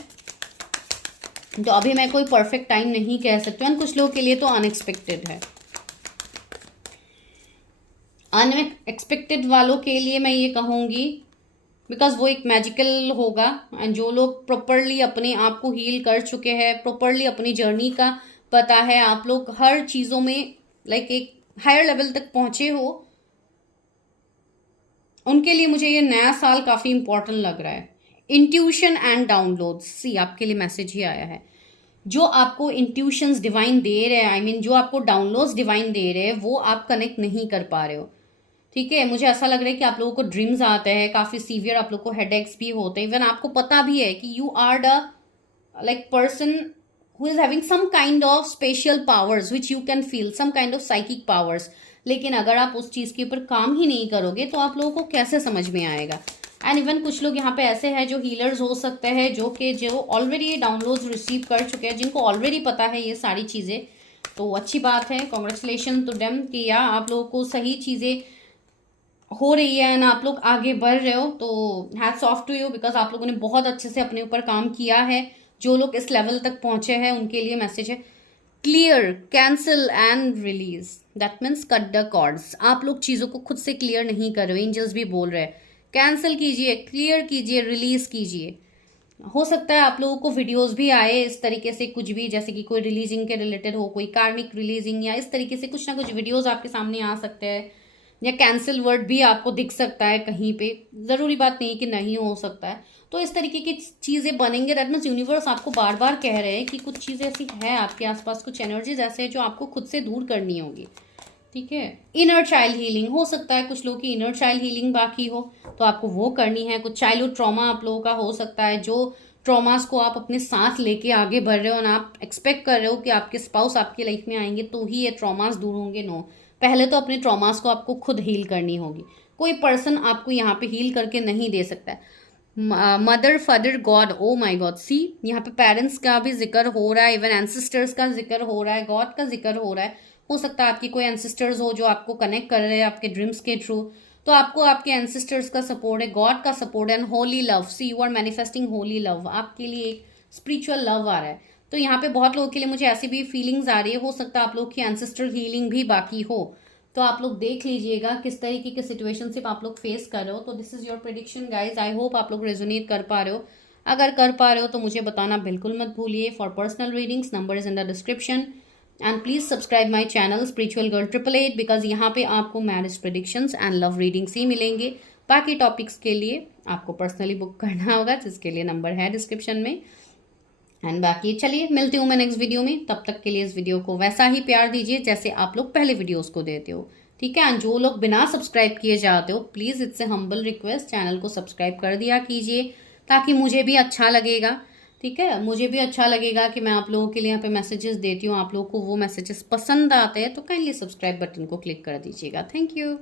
तो अभी मैं कोई परफेक्ट टाइम नहीं कह सकती हूँ। कुछ लोगों के लिए तो अनएक्सपेक्टेड है। अनएक्सपेक्टेड वालों के लिए मैं ये कहूँगी, बिकॉज वो एक मैजिकल होगा। एंड जो लोग प्रॉपरली अपने आप को हील कर चुके हैं, प्रॉपरली अपनी जर्नी का पता है, आप लोग हर चीज़ों में एक हायर लेवल तक पहुंचे हो, उनके लिए मुझे ये नया साल काफ़ी इंपॉर्टेंट लग रहा है। इंट्यूशन एंड डाउनलोड, सी आपके लिए मैसेज ही आया है। जो आपको इंट्यूशंस डिवाइन दे रहे हैं, आई मीन जो आपको डाउनलोड्स डिवाइन दे रहे हैं, वो आप कनेक्ट नहीं कर पा रहे हो। ठीक है, मुझे ऐसा लग रहा है कि आप लोगों को ड्रीम्स आते हैं, काफ़ी सीवियर आप लोग को हेडेक्स भी होते हैं, इवन आपको पता भी है कि you are the like person who is having some kind of special powers which you can feel, some kind of psychic powers, लेकिन अगर आप उस चीज़ के ऊपर काम ही नहीं करोगे तो आप लोगों को कैसे समझ में आएगा। एंड इवन कुछ लोग यहाँ पे ऐसे हैं जो हीलर्स हो सकते हैं, जो ऑलरेडी डाउनलोड्स रिसीव कर चुके हैं, जिनको ऑलरेडी पता है ये सारी चीज़ें। तो अच्छी बात है, कॉन्ग्रेचुलेशन टू देम कि या आप लोगों को सही चीज़ें हो रही है ना, आप लोग आगे बढ़ रहे हो, तो hats off to you, because आप लोगों ने बहुत अच्छे से अपने ऊपर काम किया है। जो लोग इस लेवल तक पहुंचे हैं उनके लिए मैसेज है, clear, cancel and release, that means cut the cords. आप लोग चीज़ों को खुद से क्लियर नहीं कर रहे, एंजल्स भी बोल रहे हैं कैंसिल कीजिए, क्लियर कीजिए, रिलीज कीजिए। हो सकता है आप लोगों को वीडियोस भी आए इस तरीके से, कुछ भी, जैसे कि कोई रिलीजिंग के रिलेटेड हो, कोई कार्मिक रिलीजिंग, या इस तरीके से कुछ ना कुछ वीडियोस आपके सामने आ सकते हैं, या कैंसिल वर्ड भी आपको दिख सकता है कहीं पे। ज़रूरी बात नहीं कि नहीं हो सकता है। तो इस तरीके की चीज़ें बनेंगे, दैट मीन्स यूनिवर्स आपको बार बार कह रहे हैं कि कुछ चीज़ें ऐसी है आपके आसपास, कुछ एनर्जीज ऐसे है जो आपको खुद से दूर करनी होगी। ठीक है, इनर चाइल्ड हीलिंग हो सकता है, कुछ लोगों की इनर चाइल्ड हीलिंग बाकी हो तो आपको वो करनी है। कुछ चाइल्डहुड ट्रॉमा आप लोगों का हो सकता है, जो ट्रॉमास को आप अपने साथ लेके आगे बढ़ रहे हो और आप एक्सपेक्ट कर रहे हो कि आपके स्पाउस आपकी लाइफ में आएंगे तो ही ये ट्रॉमास दूर होंगे। नो, पहले तो अपने ट्रॉमास को आपको खुद हील करनी होगी। कोई पर्सन आपको यहाँ पे हील करके नहीं दे सकता है। मदर, फादर, गॉड, ओ माई गॉड, सी यहाँ पे पेरेंट्स का भी जिक्र हो रहा है, इवन एंसेस्टर्स का जिक्र हो रहा है, गॉड का जिक्र हो रहा है। हो सकता है आपकी कोई एंसेस्टर्स हो जो आपको कनेक्ट कर रहे हैं आपके ड्रीम्स के थ्रू, तो आपको आपके एंसेस्टर्स का सपोर्ट है, गॉड का सपोर्ट है, and holy love. See you are manifesting holy love, आपके लिए एक स्पिरिचुअल लव आ रहा है। तो यहाँ पे बहुत लोगों के लिए मुझे ऐसी भी फीलिंग्स आ रही है, हो सकता है आप लोग की एंसेस्टर हीलिंग भी बाकी हो। तो आप लोग देख लीजिएगा किस तरीके के सिचुएशनशिप आप लोग फेस कर रहे हो। तो this is your prediction guys, I hope आप लोग रेजोनेट कर पा रहे हो। अगर कर पा रहे हो तो मुझे बताना बिल्कुल मत भूलिए। For personal readings, number is in the description, and please subscribe my channel spiritual girl 888, because यहाँ पे आपको marriage predictions and love readings ही मिलेंगे। बाकी टॉपिक्स के लिए आपको पर्सनली बुक करना होगा, जिसके लिए नंबर है डिस्क्रिप्शन में। एंड बाकी चलिए मिलती हूँ मैं नेक्स्ट वीडियो में, तब तक के लिए इस वीडियो को वैसा ही प्यार दीजिए जैसे आप लोग पहले वीडियोस को देते हो। ठीक है, जो लोग बिना सब्सक्राइब किए जाते हो, please it's a humble request, channel को सब्सक्राइब कर दिया कीजिए, ताकि मुझे भी अच्छा लगेगा। ठीक है, मुझे भी अच्छा लगेगा कि मैं आप लोगों के लिए यहाँ पे मैसेजेस देती हूँ, आप लोगों को वो मैसेजेस पसंद आते हैं, तो काइंडली सब्सक्राइब बटन को क्लिक कर दीजिएगा। Thank you.